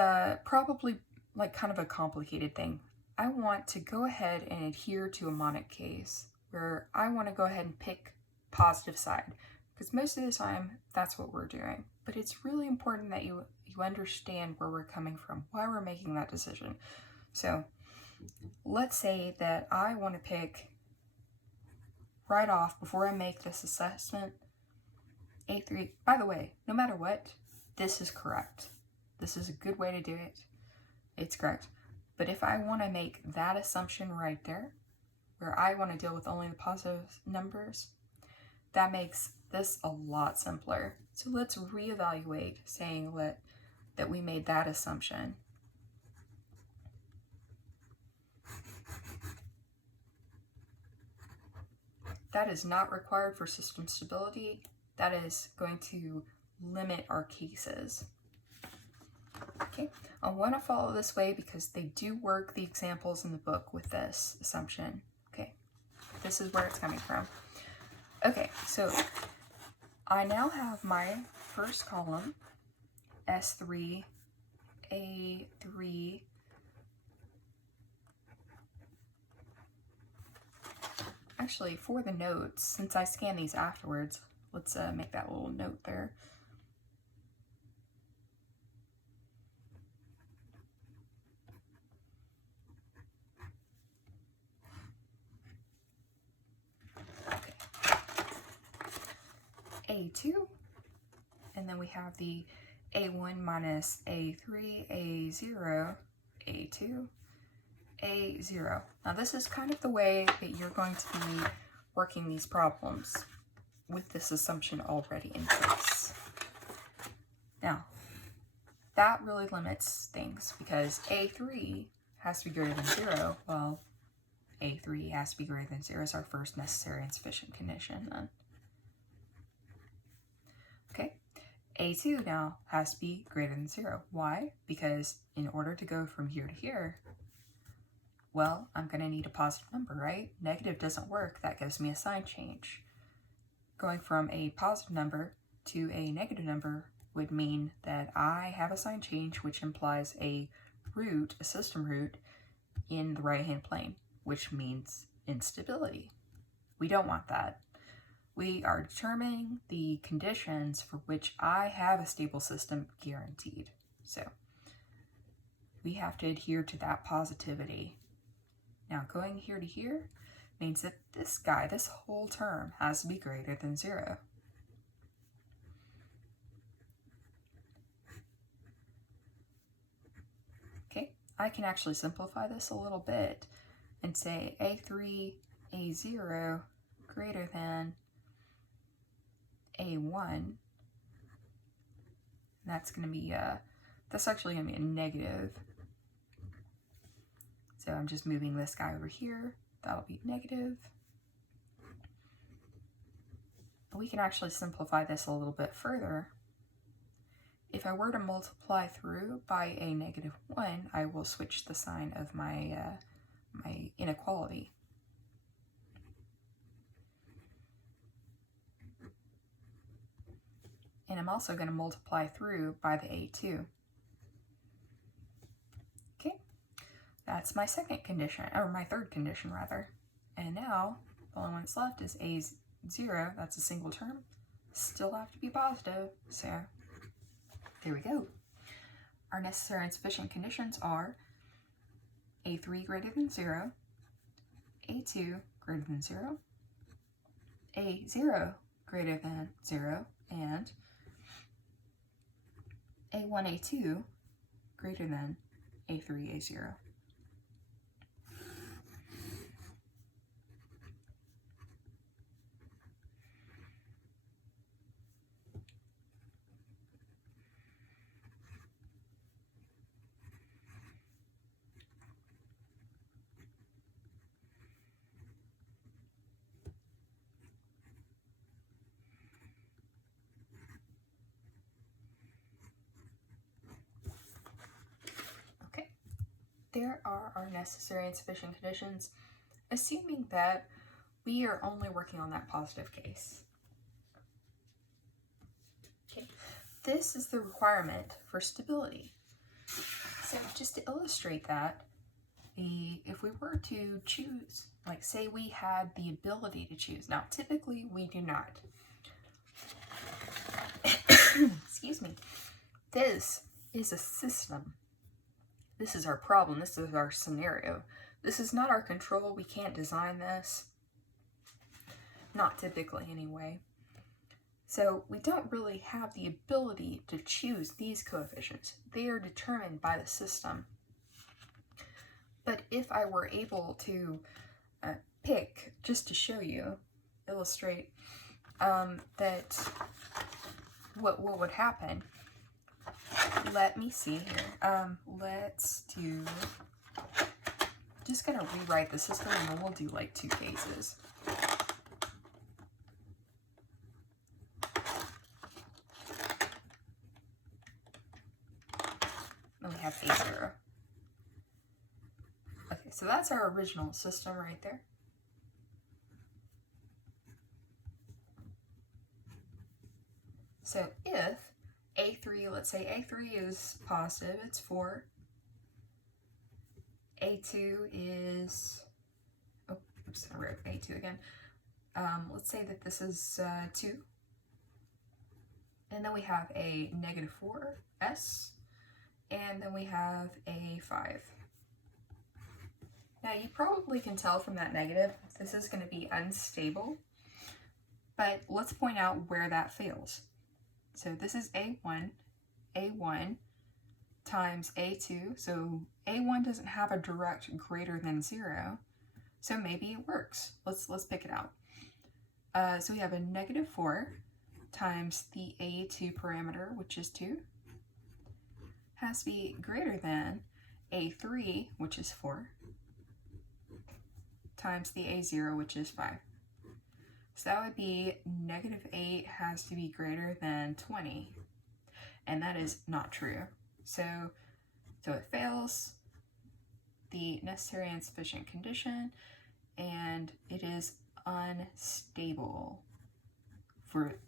probably like kind of a complicated thing. I want to go ahead and adhere to a monic case where I want to go ahead and pick positive side, because most of the time that's what we're doing. But it's really important that you understand where we're coming from, why we're making that decision. So let's say that I want to pick right off before I make this assessment A3. By the way, no matter what, this is correct. This is a good way to do it. It's correct. But if I want to make that assumption right there, where I want to deal with only the positive numbers, that makes this a lot simpler. So let's reevaluate saying that we made that assumption. that is not required for system stability. That is going to limit our cases. Okay, I want to follow this way because they do work the examples in the book with this assumption. Okay, this is where it's coming from. Okay, so I now have my first column, S3, A3, actually for the notes, since I scan these afterwards, let's make that little note there. A2, and then we have the A1 minus A3, A0, A2, A0. Now this is kind of the way that you're going to be working these problems with this assumption already in place. Now, that really limits things because A3 has to be greater than 0. Well, A3 has to be greater than 0 is our first necessary and sufficient condition then. Okay, A2 now has to be greater than 0. Why? Because in order to go from here to here, well, I'm going to need a positive number, right? Negative doesn't work. That gives me a sign change. Going from a positive number to a negative number would mean that I have a sign change, which implies a root, a system root, in the right-hand plane, which means instability. We don't want that. We are determining the conditions for which I have a stable system guaranteed. So we have to adhere to that positivity. Now going here to here means that this guy, this whole term, has to be greater than 0. Okay, I can actually simplify this a little bit and say A3, A0 greater than A1. That's going to be, that's actually going to be a negative. So I'm just moving this guy over here. That'll be negative. We can actually simplify this a little bit further. If I were to multiply through by a -1, I will switch the sign of my, my inequality. And I'm also going to multiply through by the A2. Okay, that's my second condition, or my third condition rather. And now, the only one that's left is A0, that's a single term, still have to be positive, so there we go. Our necessary and sufficient conditions are A3 greater than 0, A2 greater than 0, A0 greater than 0, and A1, A2 greater than A3, A0. There are our necessary and sufficient conditions, assuming that we are only working on that positive case. Okay, this is the requirement for stability. So just to illustrate that, if we were to choose, like say we had the ability to choose, now typically we do not. Excuse me. This is a system. This is our problem. This is our scenario. This is not our control. We can't design this. Not typically anyway. So we don't really have the ability to choose these coefficients. They are determined by the system. But if I were able to pick, just to show you, illustrate that what would happen, let me see here. Let's do, just gonna rewrite the system and then we'll do like 2 cases. then we have A0. Okay, so that's our original system right there. So if A3, let's say A3 is positive, it's 4. A2 is, oh, oops, I wrote A2 again. Let's say that this is 2. And then we have a -4, S. And then we have a 5. Now you probably can tell from that negative, this is going to be unstable. But let's point out where that fails. So this is A1 times A2. So A1 doesn't have a direct greater than 0. So maybe it works. Let's pick it out. So we have a -4 times the A2 parameter, which is 2, has to be greater than A3, which is 4, times the A0, which is 5. So that would be -8 has to be greater than 20. And that is not true. So it fails the necessary and sufficient condition, and it is unstable for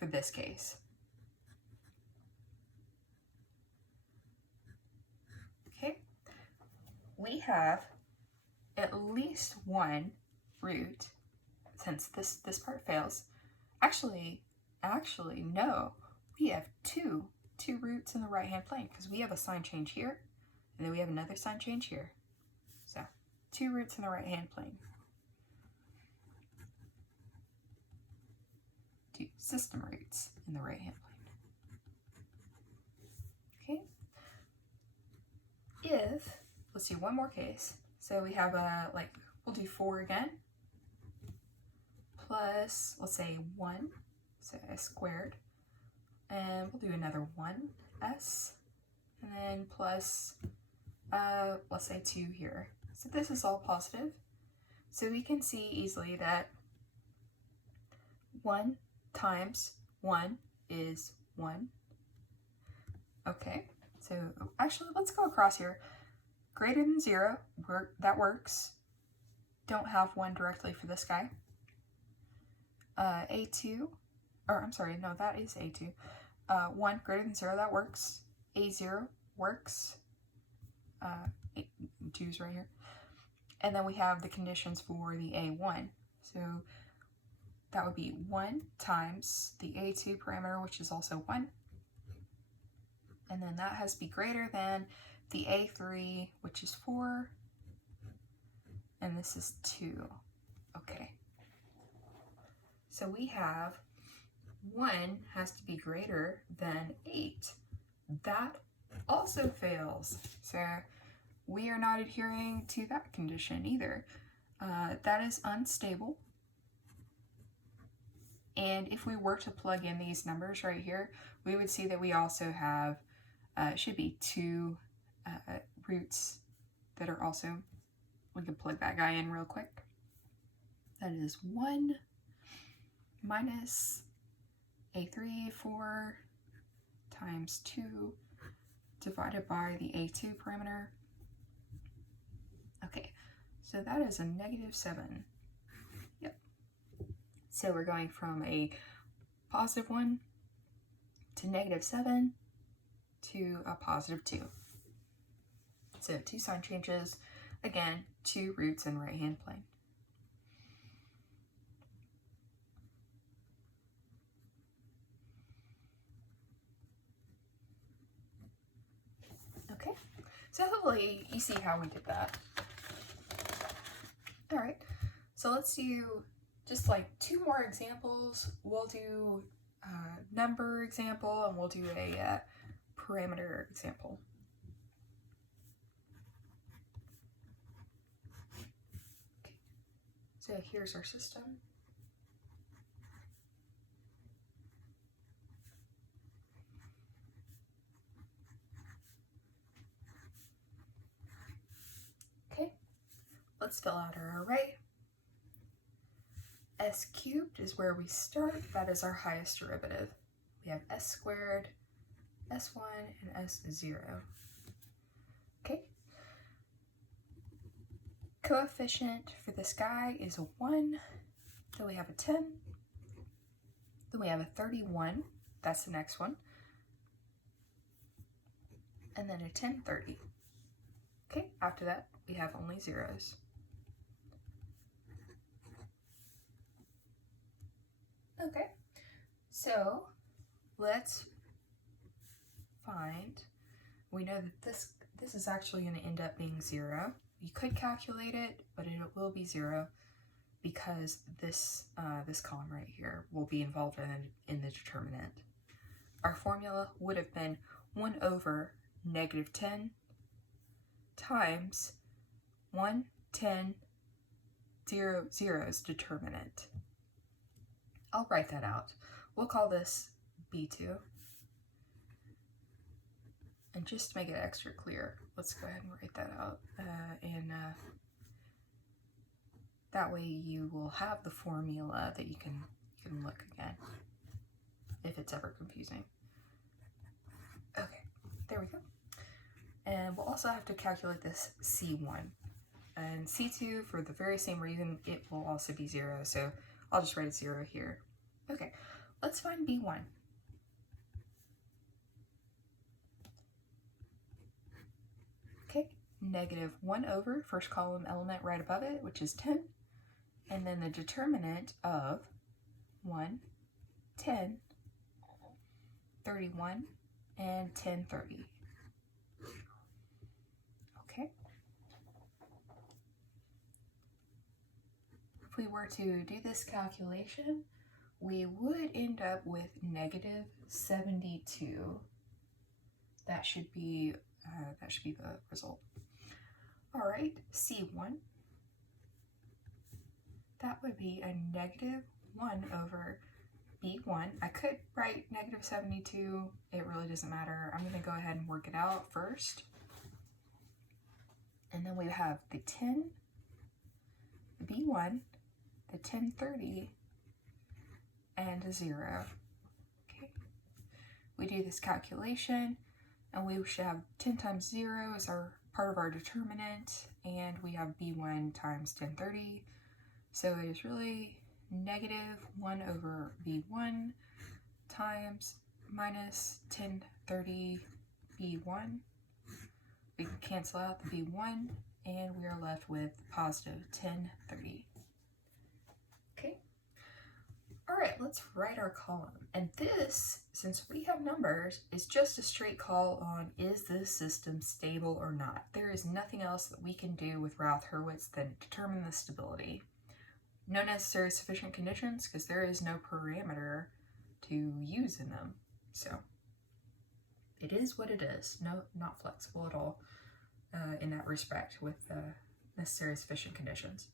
this case. Okay, we have at least one root, since this part fails. Actually, no, we have two roots in the right-hand plane, because we have a sign change here, and then we have another sign change here. So 2 roots in the right-hand plane. 2 system roots in the right-hand plane. Okay. If, let's do one more case. So we have we'll do 4 again, plus, let's say 1, so S squared, and we'll do another 1s, and then plus, let's say 2 here. So this is all positive. So we can see easily that 1 times 1 is 1. Okay, so actually let's go across here. Greater than 0, that works. Don't have 1 directly for this guy. A2, or I'm sorry, no, that is A2. 1 greater than 0, that works. A0 works. 2's right here. And then we have the conditions for the A1. So that would be 1 times the A2 parameter, which is also 1. And then that has to be greater than the A3, which is 4. And this is 2. Okay. So we have 1 has to be greater than 8. That also fails. So we are not adhering to that condition either. That is unstable. And if we were to plug in these numbers right here, we would see that we also have, should be 2 roots that are also, we can plug that guy in real quick. That is 1 minus A3, 4 times 2 divided by the A2 parameter. Okay, so that is a -7. Yep. So we're going from a +1 to -7 to a +2. So 2 sign changes, again, 2 roots in right-hand plane. Okay, so hopefully you see how we did that. All right, so let's do just like 2 more examples. We'll do a number example, and we'll do a parameter example. Okay. So here's our system. Okay, let's fill out our array. S cubed is where we start. That is our highest derivative. We have S squared, S1, and S0. coefficient for this guy is a 1, then we have a 10, then we have a 31, that's the next one, and then a 10, 30. Okay, after that, we have only zeros. Okay, so let's find, we know that this is actually going to end up being 0. You could calculate it, but it will be 0 because this column right here will be involved in the determinant. Our formula would have been 1 over negative 10 times 1, 10, 0, 0's determinant. I'll write that out. We'll call this B2. And just to make it extra clear, let's go ahead and write that out. That way you will have the formula that you can look again if it's ever confusing. Okay, there we go. And we'll also have to calculate this C1. And C2, for the very same reason, it will also be 0, so I'll just write 0 here. Okay, let's find B1. Okay, negative 1 over, first column element right above it, which is 10, and then the determinant of 1, 10, 31, and 10, 30. Okay. If we were to do this calculation, we would end up with negative 72. That should be the result. All right, C1. That would be a negative 1 over B1. I could write negative 72. It really doesn't matter. I'm going to go ahead and work it out first. And then we have the 10, the B1, the 10, 30, and a 0. Okay. We do this calculation, and we should have 10 times 0 as our part of our determinant, and we have B1 times 10, 30. So it is really negative 1 over B1 times minus 10, 30 B1. We can cancel out the B1, and we are left with positive 10, 30. Okay. All right, let's write our column. And this, since we have numbers, is just a straight call on is this system stable or not. There is nothing else that we can do with Routh Hurwitz than determine the stability. No necessary sufficient conditions because there is no parameter to use in them. So it is what it is. No, not flexible at all in that respect with necessary sufficient conditions.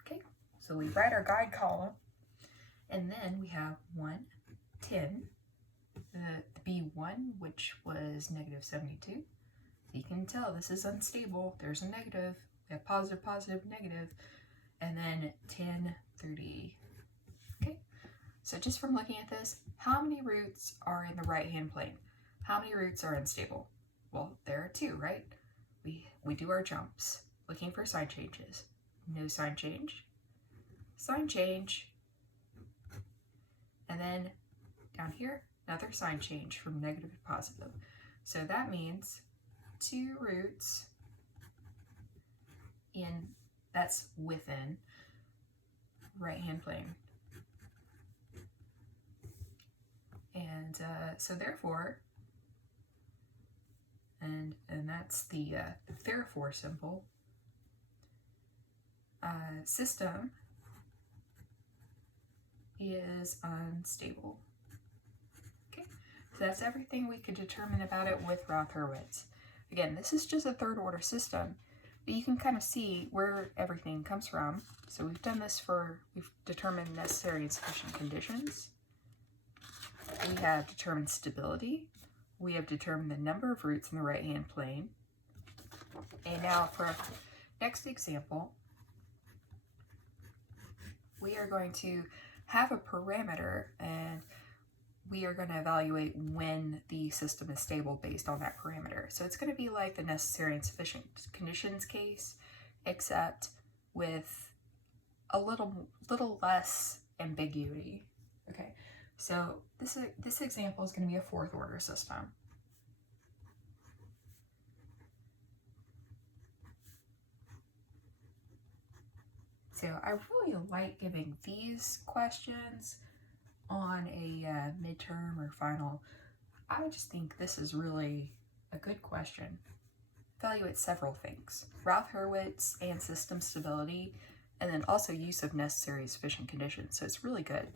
Okay, so we write our guide column, and then we have 1, 10, the B1, which was negative 72. You can tell this is unstable. There's a negative. We have positive, positive, negative, and then 10, 30. Okay, so just from looking at this, how many roots are in the right-hand plane? How many roots are unstable? Well, there are 2, right? We do our jumps, looking for sign changes. No sign change, and then down here, another sign change from negative to positive. So that means 2 roots that's within right-hand plane. And so therefore, and that's the therefore symbol, system is unstable. Okay, so that's everything we could determine about it with Routh Hurwitz. Again, this is just a third order system, but you can kind of see where everything comes from. So we've done this we've determined necessary and sufficient conditions. We have determined stability. We have determined the number of roots in the right-hand plane. And now for our next example, we are going to have a parameter, and we are going to evaluate when the system is stable based on that parameter. So it's going to be like the necessary and sufficient conditions case, except with a little less ambiguity. Okay, so this example is going to be a fourth order system. So I really like giving these questions on a midterm or final. I just think this is really a good question. Evaluate several things: Routh, Hurwitz, and system stability, and then also use of necessary sufficient conditions. So it's really good.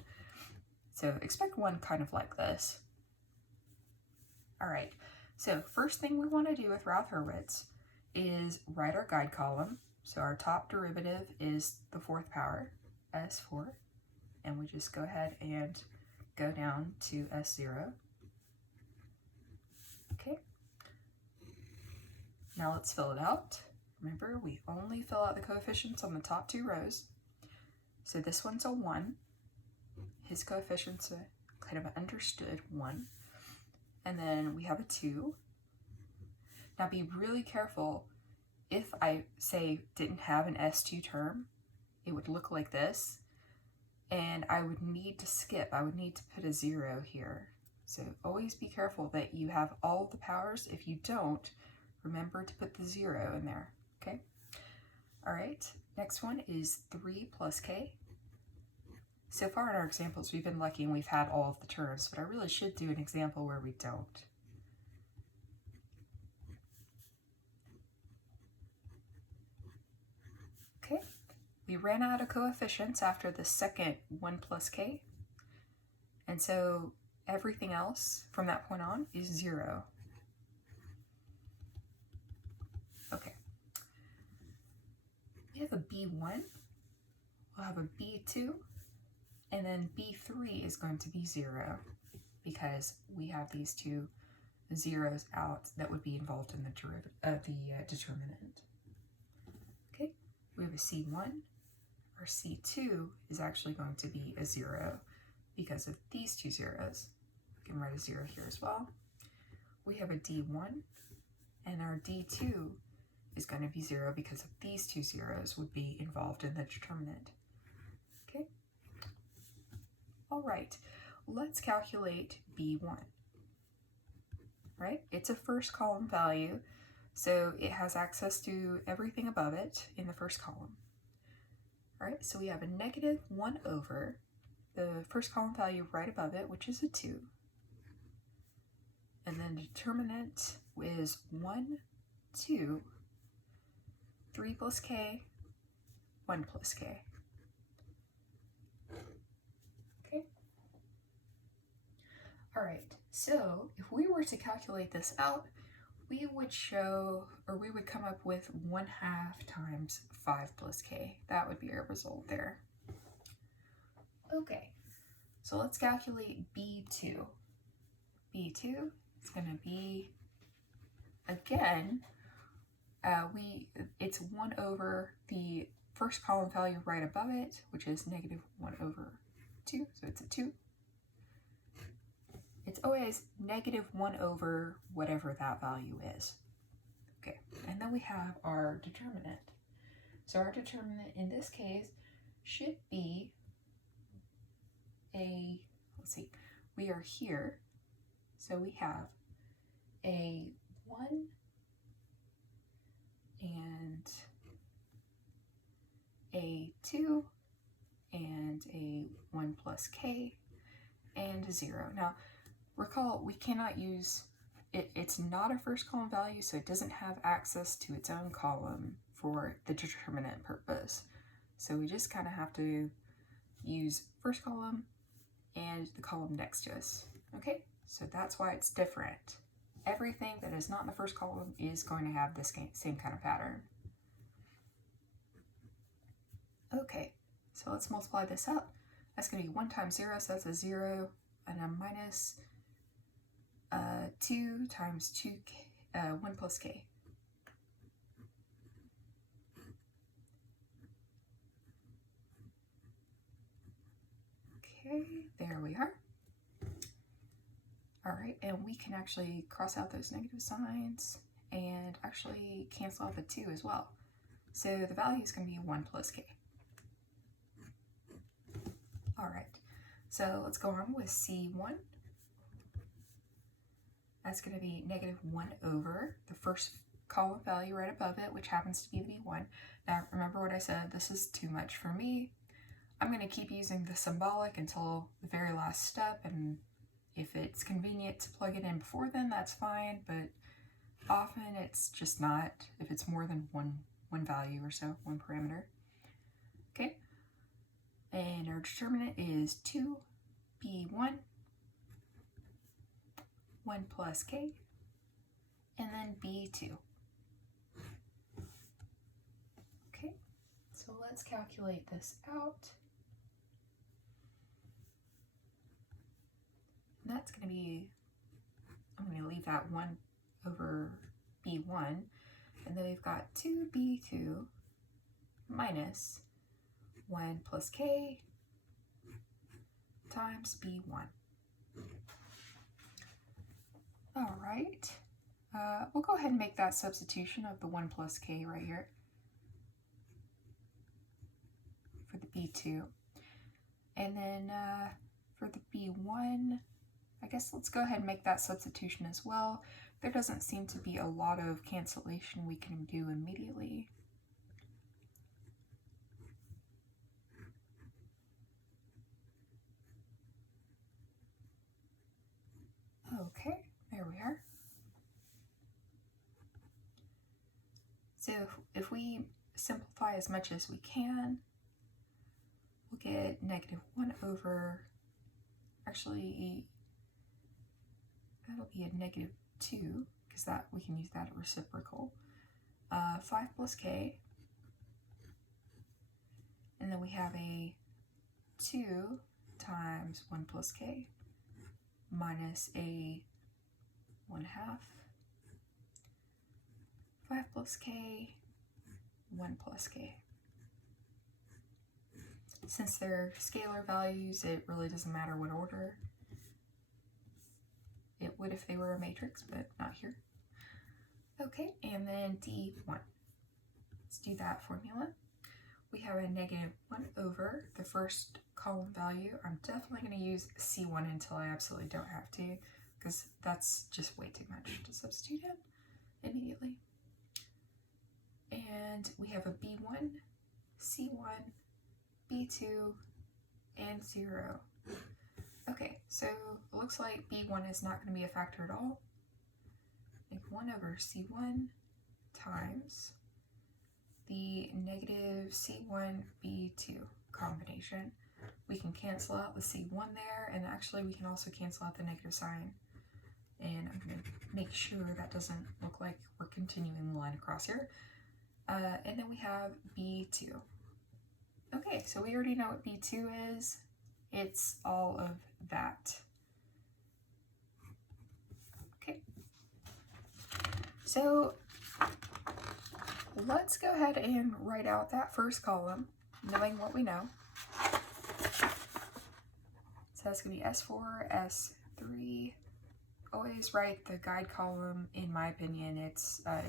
So expect one kind of like this. All right, so first thing we want to do with Routh Hurwitz is write our guide column. So our top derivative is the fourth power, S4, and we just go ahead and go down to S0. Okay. Now let's fill it out. Remember, we only fill out the coefficients on the top two rows. So this one's a 1. His coefficient's a kind of an understood 1. And then we have a 2. Now be really careful. If I, say, didn't have an S2 term, it would look like this. And I would need to skip. I would need to put a 0 here. So always be careful that you have all of the powers. If you don't, remember to put the 0 in there, okay? All right, next one is 3 plus k. So far in our examples, we've been lucky and we've had all of the terms, but I really should do an example where we don't. Okay, we ran out of coefficients after the second 1 plus k, and so everything else from that point on is 0. Okay. We have a B1, we'll have a B2, and then B3 is going to be 0 because we have these two zeros out that would be involved in the determinant. Okay, we have a C1. Our C2 is actually going to be a 0 because of these two zeros. We can write a 0 here as well. We have a D1, and our D2 is going to be 0 because of these two zeros would be involved in the determinant. Okay. All right, let's calculate B1. Right, it's a first column value, so it has access to everything above it in the first column. All right, so we have a negative 1 over the first column value right above it, which is a 2. And then the determinant is 1, 2, 3 plus k, 1 plus k. Okay. All right, so if we were to calculate this out, we would come up with 1/2 times 5 plus k. That would be our result there. Okay, so let's calculate B2. B2 is going to be, again, it's 1 over the first column value right above it, which is negative 1 over 2, so it's a 2. It's always negative 1 over whatever that value is. Okay, and then we have our determinant. So our determinant in this case should be a, let's see, we are here, so we have a 1 and a 2 and a 1 plus k and a 0. Now, recall, we cannot use it. It's not a first column value, so it doesn't have access to its own column for the determinant purpose. So we just kind of have to use first column and the column next to us. Okay, so that's why it's different. Everything that is not in the first column is going to have this same kind of pattern. Okay, so let's multiply this up. That's going to be 1 times 0, so that's a 0, and a minus 2 times 1 plus k. Okay, there we are. All right, and we can actually cross out those negative signs and actually cancel out the 2 as well. So the value is going to be 1 plus k. All right, so let's go on with C1. That's going to be negative 1 over the first column value right above it, which happens to be the B1. Now, remember what I said, this is too much for me. I'm going to keep using the symbolic until the very last step, and if it's convenient to plug it in before then, that's fine, but often it's just not if it's more than one value or so, one parameter. Okay, and our determinant is 2b1, 1 plus k, and then b2. Okay, so let's calculate this out. And that's going to be, I'm going to leave that 1 over b1, and then we've got 2b2 minus 1 plus k times b1. All right, we'll go ahead and make that substitution of the 1 plus k right here for the b2. And then for the b1, I guess let's go ahead and make that substitution as well. There doesn't seem to be a lot of cancellation we can do immediately. Okay, there we are. So if we simplify as much as we can, we'll get negative 1 over, actually, that'll be a negative 2, because that we can use that at reciprocal. 5 plus k, and then we have a 2 times 1 plus k minus a 1/2, 5 plus k, 1 plus k. Since they're scalar values, it really doesn't matter what order. It would if they were a matrix, but not here. Okay, and then D1. Let's do that formula. We have a negative 1 over the first column value. I'm definitely going to use C1 until I absolutely don't have to, because that's just way too much to substitute in immediately. And we have a B1, C1, B2, and 0. Okay, so it looks like B1 is not going to be a factor at all. Like 1 over C1 times the negative C1, B2 combination. We can cancel out the C1 there, and actually we can also cancel out the negative sign. And I'm going to make sure that doesn't look like we're continuing the line across here. And then we have B2. Okay, so we already know what B2 is. It's all of that. Okay. So let's go ahead and write out that first column, knowing what we know. So that's going to be S4, S3. Always write the guide column. In my opinion, it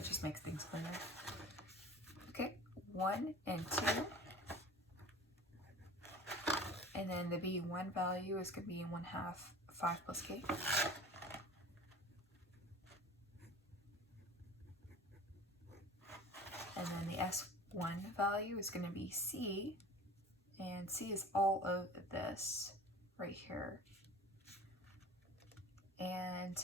just makes things cleaner. Okay, 1 and 2. And then the B1 value is going to be 1/2 5 plus k. And then the S1 value is going to be C, and C is all of this right here. And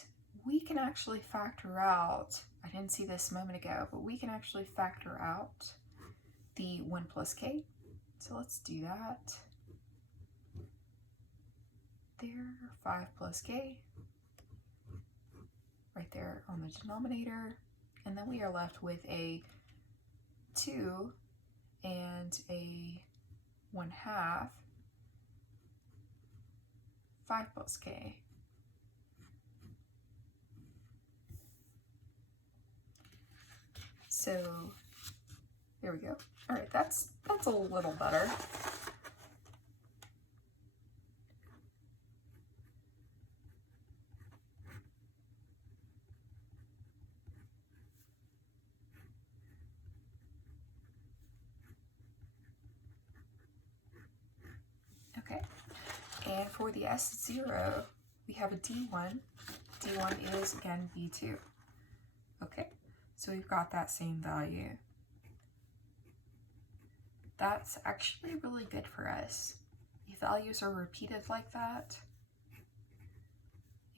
we can actually factor out, I didn't see this a moment ago, but we can actually factor out the 1 plus k. So let's do that. There, 5 plus k, right there on the denominator. And then we are left with a 2 and a 1/2 5 plus k. So there we go. All right, that's a little better. And for the S0, we have a D1. D1 is, again, B2. Okay, so we've got that same value. That's actually really good for us. If values are repeated like that,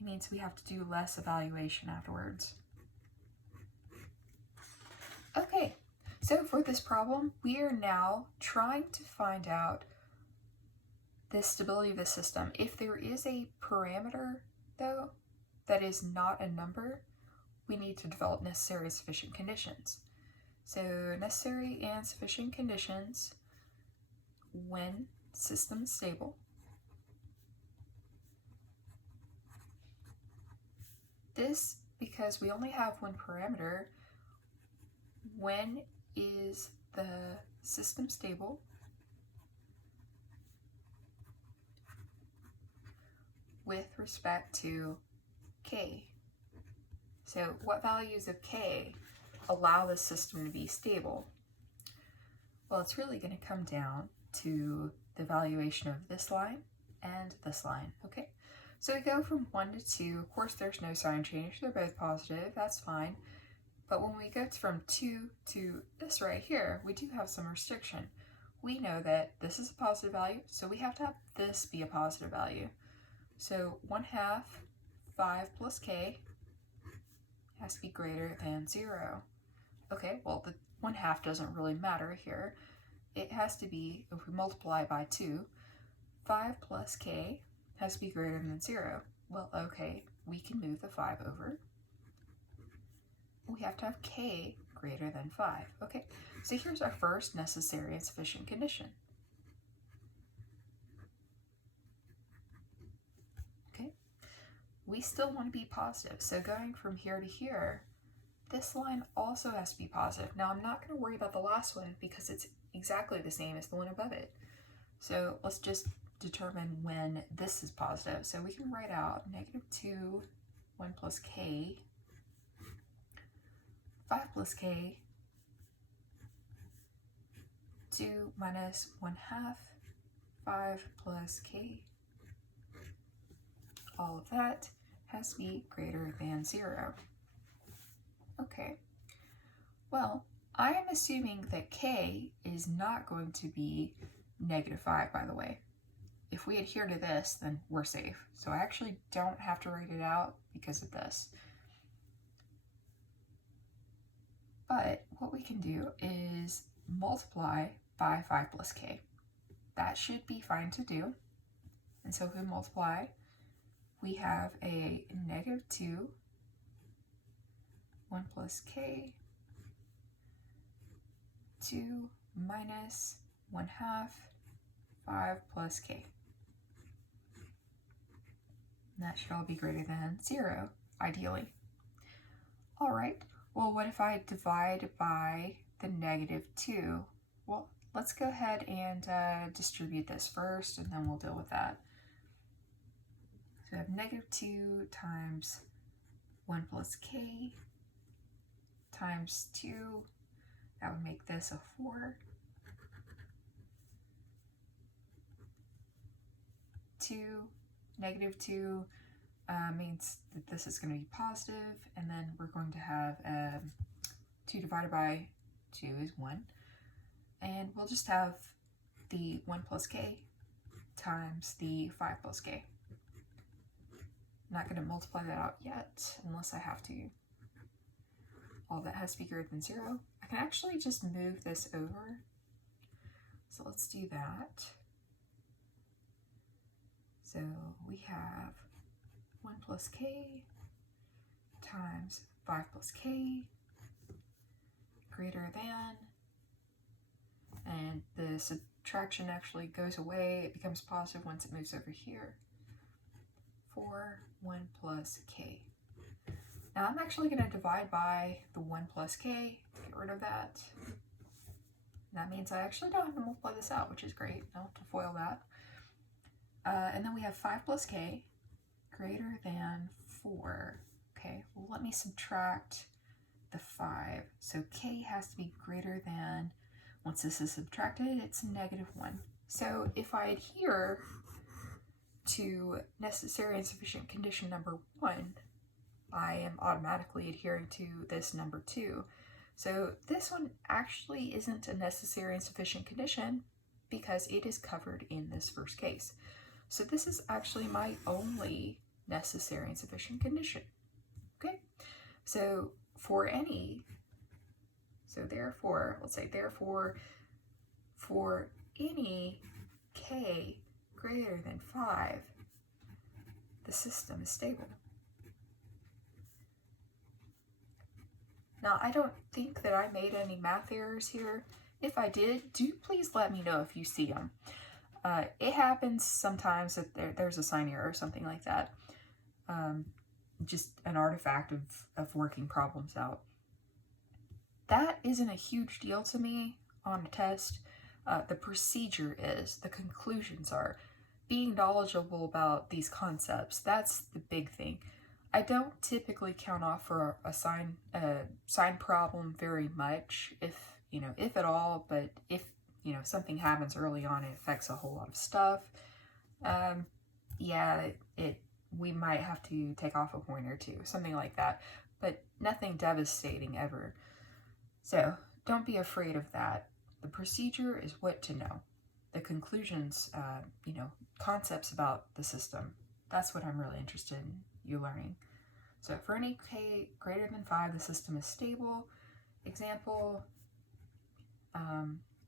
it means we have to do less evaluation afterwards. Okay, so for this problem, we are now trying to find out the stability of the system. If there is a parameter, though, that is not a number, we need to develop necessary and sufficient conditions. So necessary and sufficient conditions when system stable. This, because we only have one parameter, when is the system stable? With respect to k. So what values of k allow the system to be stable? Well, it's really going to come down to the valuation of this line and this line, okay? So we go from 1 to 2. Of course, there's no sign change. They're both positive. That's fine. But when we go from 2 to this right here, we do have some restriction. We know that this is a positive value, so we have to have this be a positive value. So 1/2 5 plus k has to be greater than 0. Okay, well, the 1/2 doesn't really matter here. It has to be, if we multiply by 2, 5 plus k has to be greater than 0. Well, okay, we can move the 5 over. We have to have k greater than 5. Okay, so here's our first necessary and sufficient condition. Okay, we still want to be positive, so going from here to here, this line also has to be positive. Now, I'm not going to worry about the last one because it's exactly the same as the one above it. So let's just determine when this is positive. So we can write out -2, 1 plus k, 5 plus k, 2 minus 1/2, 5 plus k. All of that has to be greater than 0. Okay, well, I am assuming that k is not going to be -5, by the way. If we adhere to this, then we're safe. So I actually don't have to write it out because of this. But what we can do is multiply by 5 plus k. That should be fine to do. And so if we multiply, we have a -2, 1 plus k, 2 minus 1/2, 5 plus k. And that should all be greater than 0, ideally. All right, well, what if I divide by the -2? Well, let's go ahead and distribute this first, and then we'll deal with that. So I have -2 times 1 plus k times 2. That would make this a 4. 2, -2 means that this is going to be positive, and then we're going to have 2 divided by 2 is 1. And we'll just have the 1 plus k times the 5 plus k. I'm not going to multiply that out yet unless I have to. All that has to be greater than 0. I can actually just move this over. So let's do that. So we have 1 plus k times 5 plus k greater than, and the subtraction actually goes away. It becomes positive once it moves over here. 4, 1 plus k. Now I'm actually going to divide by the 1 plus k, get rid of that. That means I actually don't have to multiply this out, which is great. I don't have to FOIL that. And then we have 5 plus k greater than 4. Okay, well, let me subtract the 5. So k has to be greater than, once this is subtracted, it's -1. So if I adhere to necessary and sufficient condition number 1, I am automatically adhering to this number 2. So this one actually isn't a necessary and sufficient condition because it is covered in this first case. So this is actually my only necessary and sufficient condition. Okay, so therefore, let's say therefore, for any k greater than 5, the system is stable. Now, I don't think that I made any math errors here. If I did, do please let me know if you see them. It happens sometimes that there's a sign error or something like that. Just an artifact of working problems out. That isn't a huge deal to me on a test. The procedure is, the conclusions are. Being knowledgeable about these concepts, that's the big thing. I don't typically count off for a sign problem very much, if at all, but if something happens early on, it affects a whole lot of stuff. Yeah, we might have to take off a point or two, something like that, but nothing devastating ever. So don't be afraid of that. The procedure is what to know. The conclusions, concepts about the system, that's what I'm really interested in you learning. So for any k greater than 5, the system is stable. Example,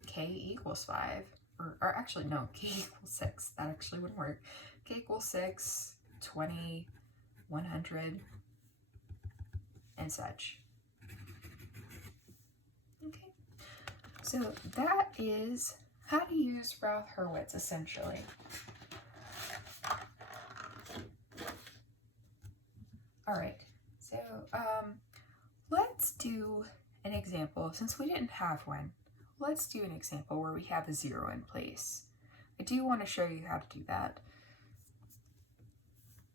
k equals 5, or actually no, k equals 6. That actually wouldn't work. K equals 6, 20, 100, and such. Okay, so that is how to use Routh Hurwitz essentially. All right, so let's do an example. Since we didn't have one, let's do an example where we have a 0 in place. I do want to show you how to do that.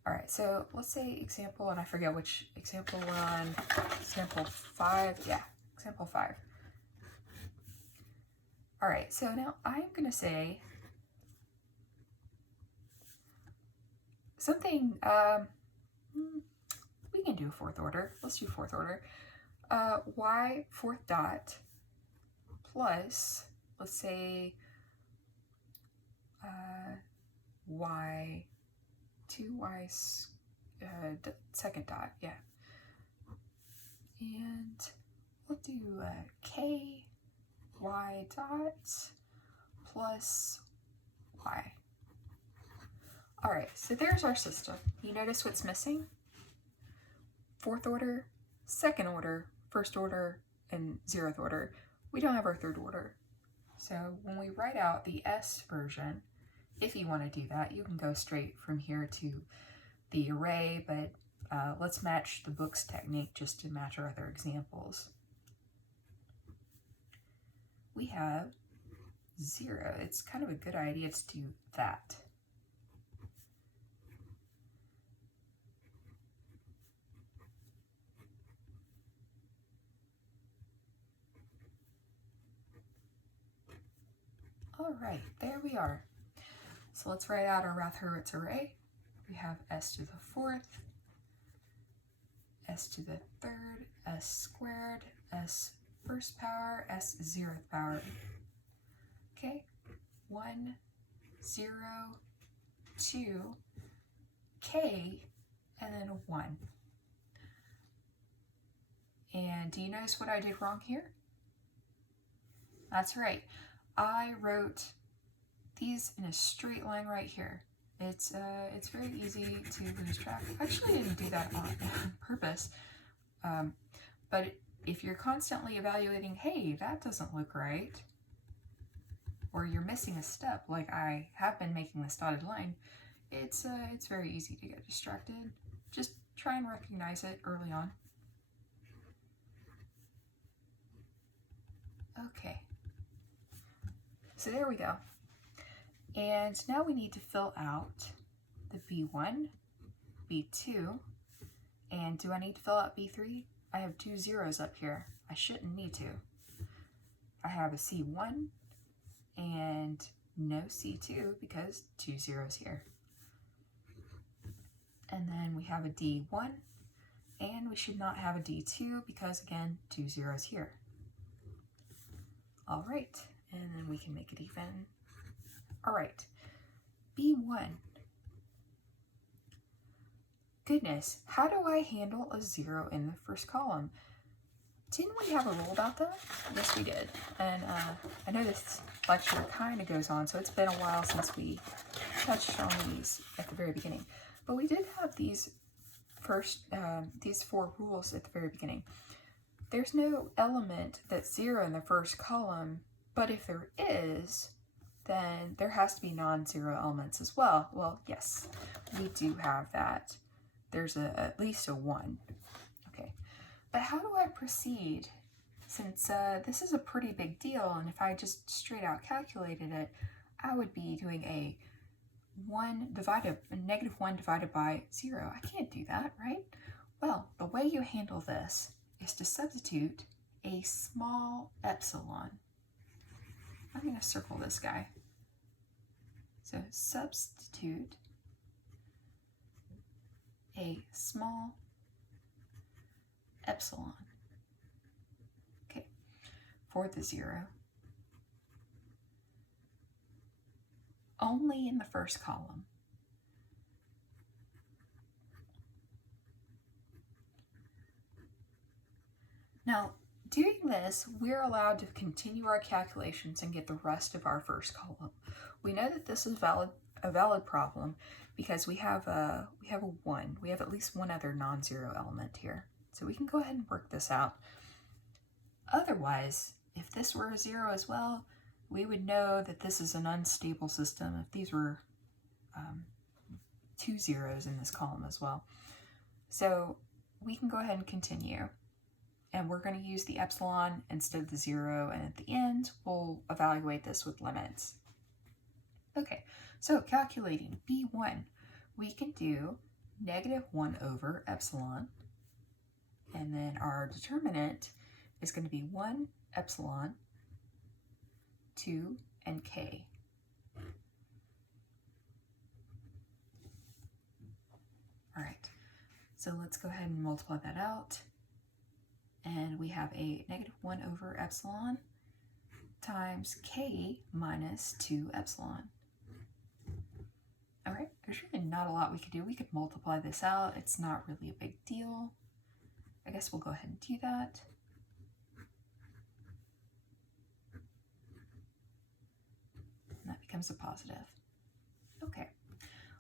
All right, so let's say example, and I forget which example we're on. Example 5, yeah, example 5. All right, so now I'm going to say something, we can do 4th order. Let's do 4th order. Y 4th dot plus, let's say, y 2y 2nd dot, yeah. And we'll do k y dot plus y. All right, so there's our system. You notice what's missing? 4th order, 2nd order, 1st order, and 0th order. We don't have our 3rd order. So when we write out the S version, if you want to do that, you can go straight from here to the array, but let's match the book's technique just to match our other examples. We have 0. It's kind of a good idea to do that. All right, there we are. So let's write out our Routh Hurwitz array. We have s to the 4th, s to the 3rd, s squared, s 1st power, s 0th power. Okay, 1, 0, 2, k, and then 1. And do you notice what I did wrong here? That's right. I wrote these in a straight line right here. It's very easy to lose track. Actually, I didn't do that on purpose. But if you're constantly evaluating, hey, that doesn't look right, or you're missing a step, like I have been making this dotted line, it's very easy to get distracted. Just try and recognize it early on. Okay. So there we go. And now we need to fill out the B1, B2, and do I need to fill out B3? I have 2 zeros up here. I shouldn't need to. I have a C1 and no C2 because 2 zeros here. And then we have a D1, and we should not have a D2 because, again, 2 zeros here. All right, and then we can make it even. All right, B1. Goodness, how do I handle a 0 in the first column? Didn't we have a rule about that? Yes, we did. And I know this lecture kind of goes on, so it's been a while since we touched on these at the very beginning. But we did have these these 4 rules at the very beginning. There's no element that's 0 in the first column, but if there is, then there has to be non-zero elements as well. Well, yes, we do have that. There's at least a 1. Okay, but how do I proceed? Since this is a pretty big deal, and if I just straight out calculated it, I would be doing a negative 1 divided by 0. I can't do that, right? Well, the way you handle this is to substitute a small epsilon. I'm going to circle this guy. So substitute a small epsilon, okay, for the 0. Only in the first column. Now, doing this, we're allowed to continue our calculations and get the rest of our first column. We know that this is a valid problem because we have a 1. We have at least one other non-zero element here. So we can go ahead and work this out. Otherwise, if this were a 0 as well, we would know that this is an unstable system if these were 2 zeros in this column as well. So we can go ahead and continue. And we're going to use the epsilon instead of the 0, and at the end, we'll evaluate this with limits. Okay, so calculating B1, we can do negative 1 over epsilon, and then our determinant is going to be 1 epsilon, 2, and k. All right, so let's go ahead and multiply that out. And we have a negative 1 over epsilon times k minus 2 epsilon. All right, there's really not a lot we could do. We could multiply this out. It's not really a big deal. I guess we'll go ahead and do that. And that becomes a positive. Okay,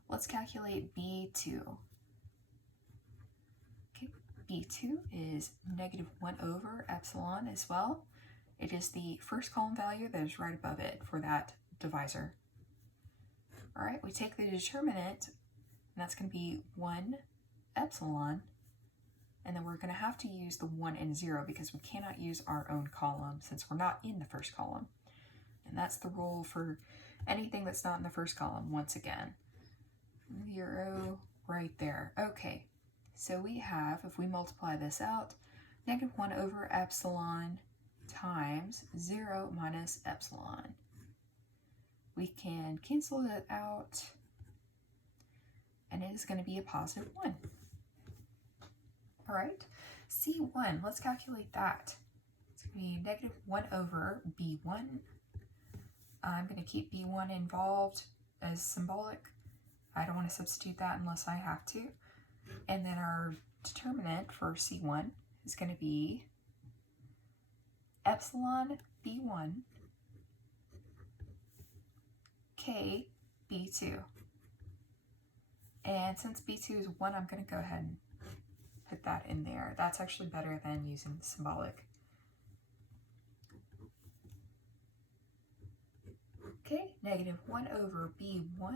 let's calculate B2. B2 is negative 1 over epsilon as well. It is the first column value that is right above it for that divisor. All right, we take the determinant, and that's going to be 1 epsilon, and then we're going to have to use the 1 and 0 because we cannot use our own column since we're not in the first column. And that's the rule for anything that's not in the first column, once again. 0 right there. Okay. So we have, if we multiply this out, negative 1 over epsilon times 0 minus epsilon. We can cancel that out, and it is going to be a positive 1. All right, C1, let's calculate that. It's going to be negative 1 over B1. I'm going to keep B1 involved as symbolic. I don't want to substitute that unless I have to. And then our determinant for C1 is going to be epsilon B1 K B2. And since B2 is 1, I'm going to go ahead and put that in there. That's actually better than using the symbolic. Okay, negative 1 over B1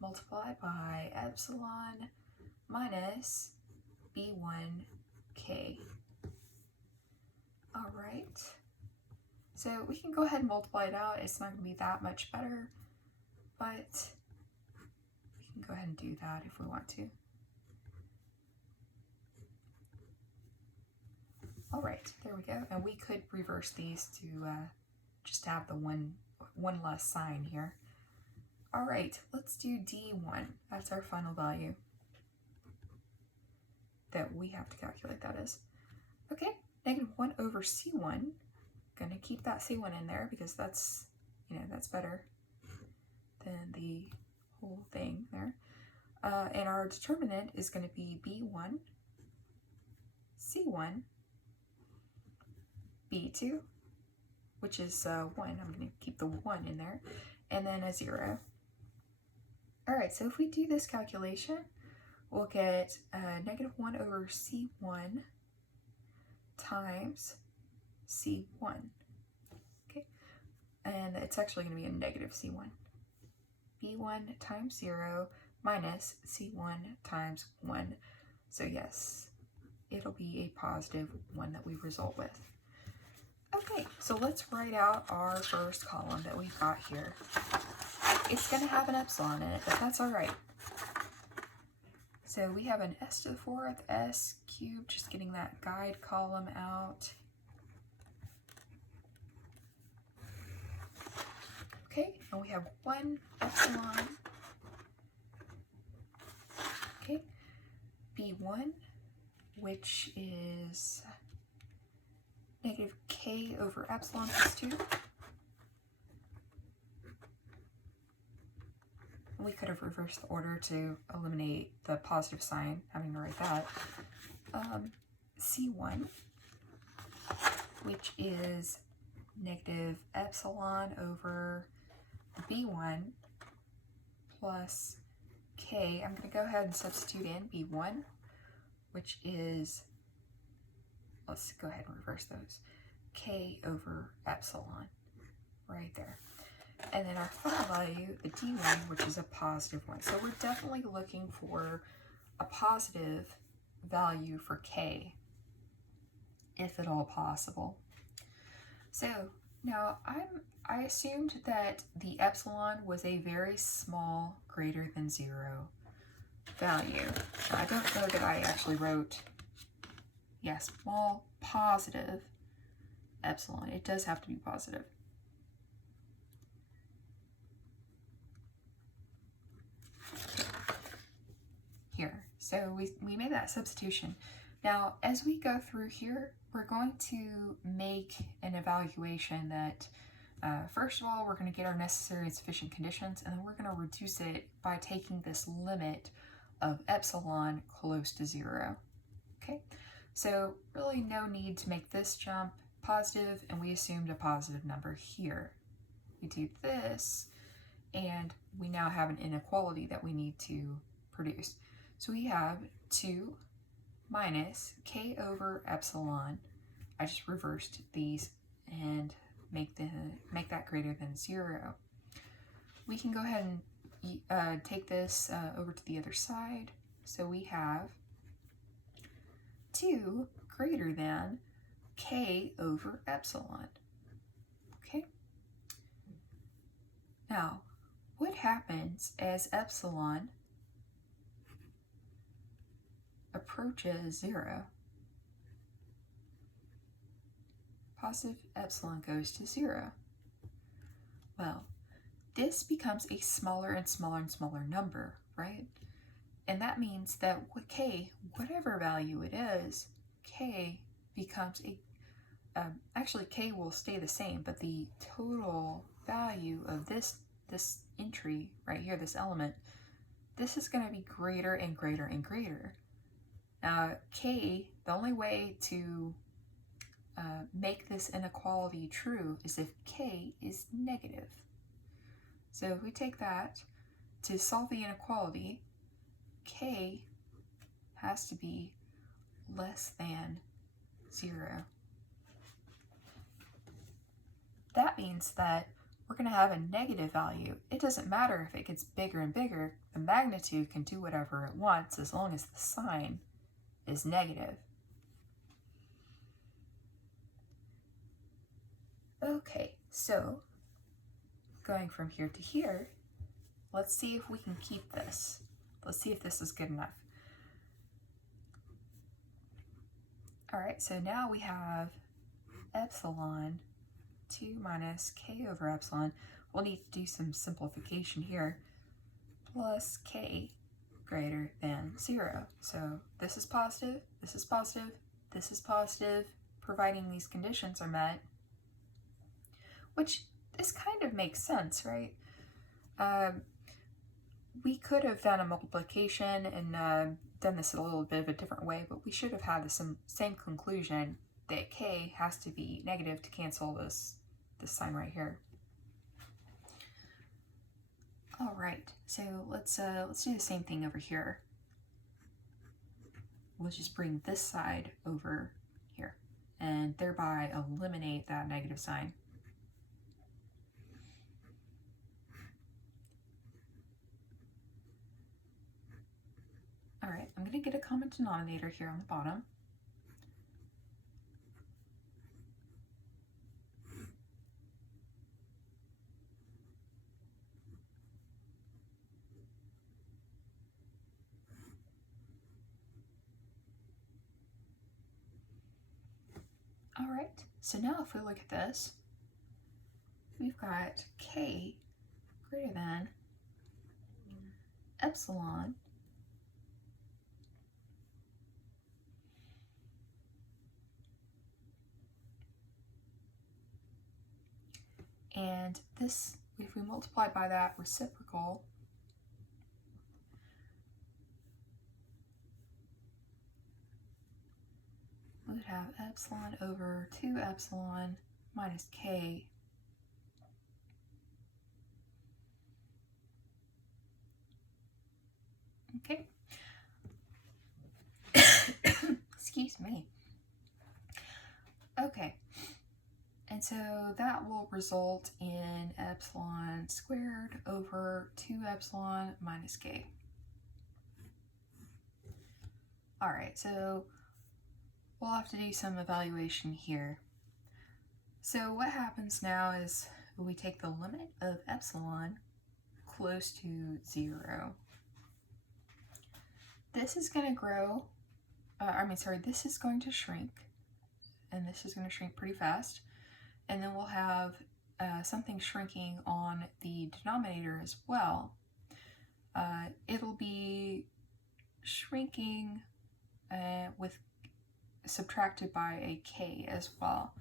multiplied by epsilon minus B1K. All right, so we can go ahead and multiply it out. It's not going to be that much better, but we can go ahead and do that if we want to. All right, there we go. And we could reverse these to just have the one less sign here. All right, let's do D1. That's our final value that we have to calculate, that is. Okay, -1 over C1. Gonna keep that C1 in there because that's, that's better than the whole thing there. And our determinant is going to be B1, C1, B2, which is 1. I'm going to keep the 1 in there, and then a 0. All right, so if we do this calculation, we'll get -1 over C1 times C1. Okay, and it's actually going to be a negative C1. B1 times 0 minus C1 times 1. So yes, it'll be a positive 1 that we result with. Okay, so let's write out our first column that we've got here. It's going to have an epsilon in it, but that's all right. So we have an s to the 4th, s cubed, just getting that guide column out. Okay, and we have 1 epsilon. Okay, B1, which is negative k over epsilon plus 2. We could have reversed the order to eliminate the positive sign, having to write that. C1, which is negative epsilon over B1 plus k. I'm going to go ahead and substitute in B1, which is, let's go ahead and reverse those, k over epsilon, right there. And then our final value, the D1, which is a positive 1. So we're definitely looking for a positive value for k, if at all possible. So now I assumed that the epsilon was a very small, greater than 0 value. Now, I don't know that I actually wrote, small positive epsilon. It does have to be positive. Here, so we made that substitution. Now, as we go through here, we're going to make an evaluation that, first of all, we're going to get our necessary and sufficient conditions, and then we're going to reduce it by taking this limit of epsilon close to 0. Okay, so really no need to make this jump positive, and we assumed a positive number here. We do this, and we now have an inequality that we need to produce. So we have 2 minus k over epsilon. I just reversed these and make that greater than 0. We can go ahead and take this over to the other side. So we have 2 greater than k over epsilon. Okay. Now, what happens as epsilon approaches 0? Positive epsilon goes to 0. Well, this becomes a smaller and smaller and smaller number, right? And that means that k, whatever value it is, k becomes actually k will stay the same, but the total value of this entry right here, this element, this is going to be greater and greater and greater. K, the only way to make this inequality true is if k is negative. So if we take that, to solve the inequality, k has to be less than 0. That means that we're going to have a negative value. It doesn't matter if it gets bigger and bigger. The magnitude can do whatever it wants as long as the sign is negative. Okay, so going from here to here, let's see if we can keep this. Let's see if this is good enough. All right, so now we have epsilon 2 minus k over epsilon. We'll need to do some simplification here. plus k greater than 0. So this is positive, this is positive, this is positive, providing these conditions are met, which this kind of makes sense, right? We could have done a multiplication and done this a little bit of a different way, but we should have had the same conclusion that k has to be negative to cancel this sign right here. All right, so let's do the same thing over here. We'll just bring this side over here and thereby eliminate that negative sign. All right, I'm going to get a common denominator here on the bottom. All right, so now if we look at this, we've got k greater than epsilon and this, if we multiply by that reciprocal, we would have epsilon over 2 epsilon minus k okay. Excuse me. Okay, and so that will result in epsilon squared over 2 epsilon minus k. All right, so we'll have to do some evaluation here. So what happens now is we take the limit of epsilon close to 0. This is going to grow, this is going to shrink, and this is going to shrink pretty fast. And then we'll have something shrinking on the denominator as well. It'll be shrinking with subtracted by a k as well.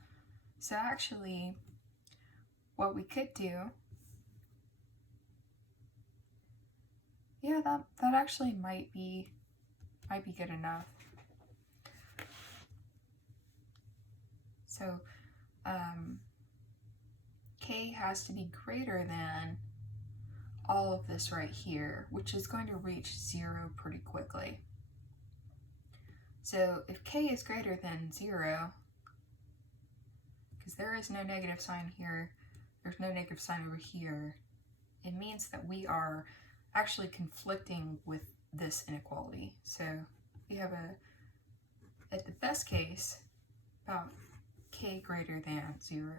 So actually, what we could do, yeah, that actually might be good enough. So k has to be greater than all of this right here, which is going to reach 0 pretty quickly. So if k is greater than 0, because there is no negative sign here, there's no negative sign over here, it means that we are actually conflicting with this inequality. So we have at the best case, about k greater than 0.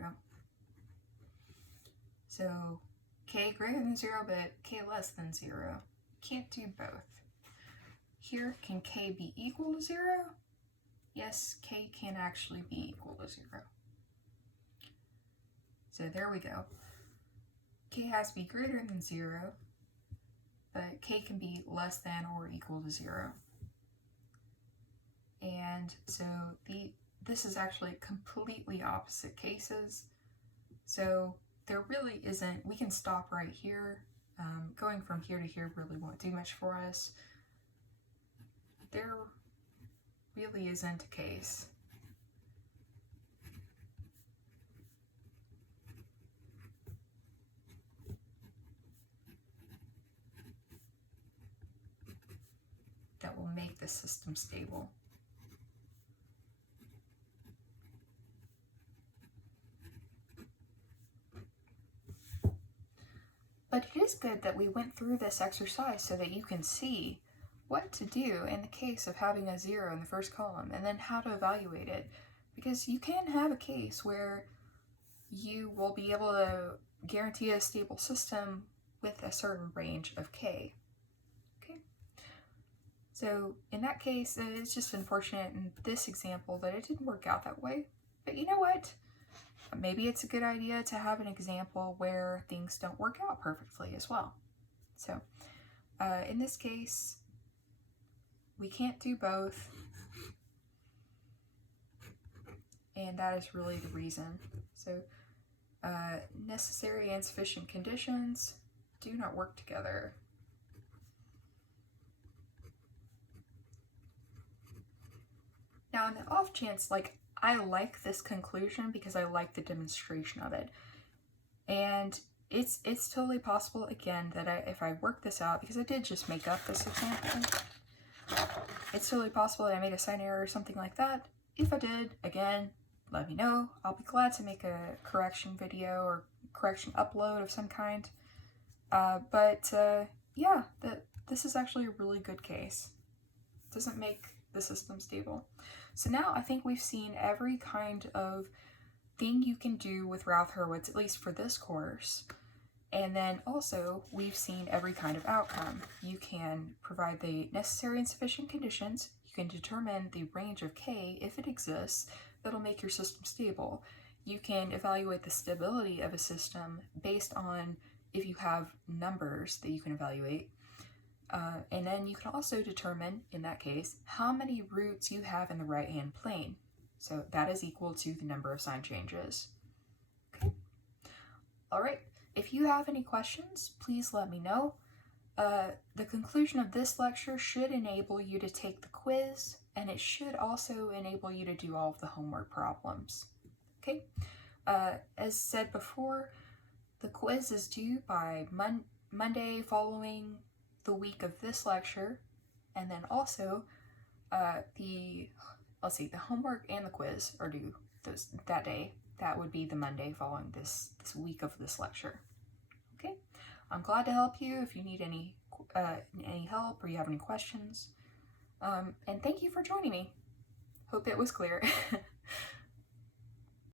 So k greater than 0, but k less than 0. Can't do both. Here, can k be equal to 0? Yes, k can actually be equal to 0. So there we go. K has to be greater than 0, but k can be less than or equal to 0. And so this is actually completely opposite cases. So there really isn't, we can stop right here. Going from here to here really won't do much for us. There really isn't a case. That will make the system stable. But it is good that we went through this exercise so that you can see what to do in the case of having a 0 in the first column and then how to evaluate it. Because you can have a case where you will be able to guarantee a stable system with a certain range of k. Okay, so in that case, it's just unfortunate in this example that it didn't work out that way. But you know what? Maybe it's a good idea to have an example where things don't work out perfectly as well. So In this case, we can't do both, and that is really the reason. So necessary and sufficient conditions do not work together. Now, in the off chance, like, I like this conclusion because I like the demonstration of it. And it's totally possible, again, that if I work this out, because I did just make up this example, it's totally possible that I made a sign error or something like that. If I did, again, let me know. I'll be glad to make a correction video or correction upload of some kind. Yeah, this is actually a really good case. It doesn't make the system stable. So now I think we've seen every kind of thing you can do with Routh Hurwitz, at least for this course. And then also we've seen every kind of outcome. You can provide the necessary and sufficient conditions. You can determine the range of K, if it exists, that'll make your system stable. You can evaluate the stability of a system based on if you have numbers that you can evaluate. And then you can also determine, in that case, how many roots you have in the right-hand plane. So that is equal to the number of sign changes. Okay. All right. If you have any questions, please let me know. The conclusion of this lecture should enable you to take the quiz, and it should also enable you to do all of the homework problems. Okay. As said before, the quiz is due by Monday following the week of this lecture, and then also the homework and the quiz are due that day. That would be the Monday following this week of this lecture. Okay, I'm glad to help you if you need any help or you have any questions. And thank you for joining me. Hope it was clear.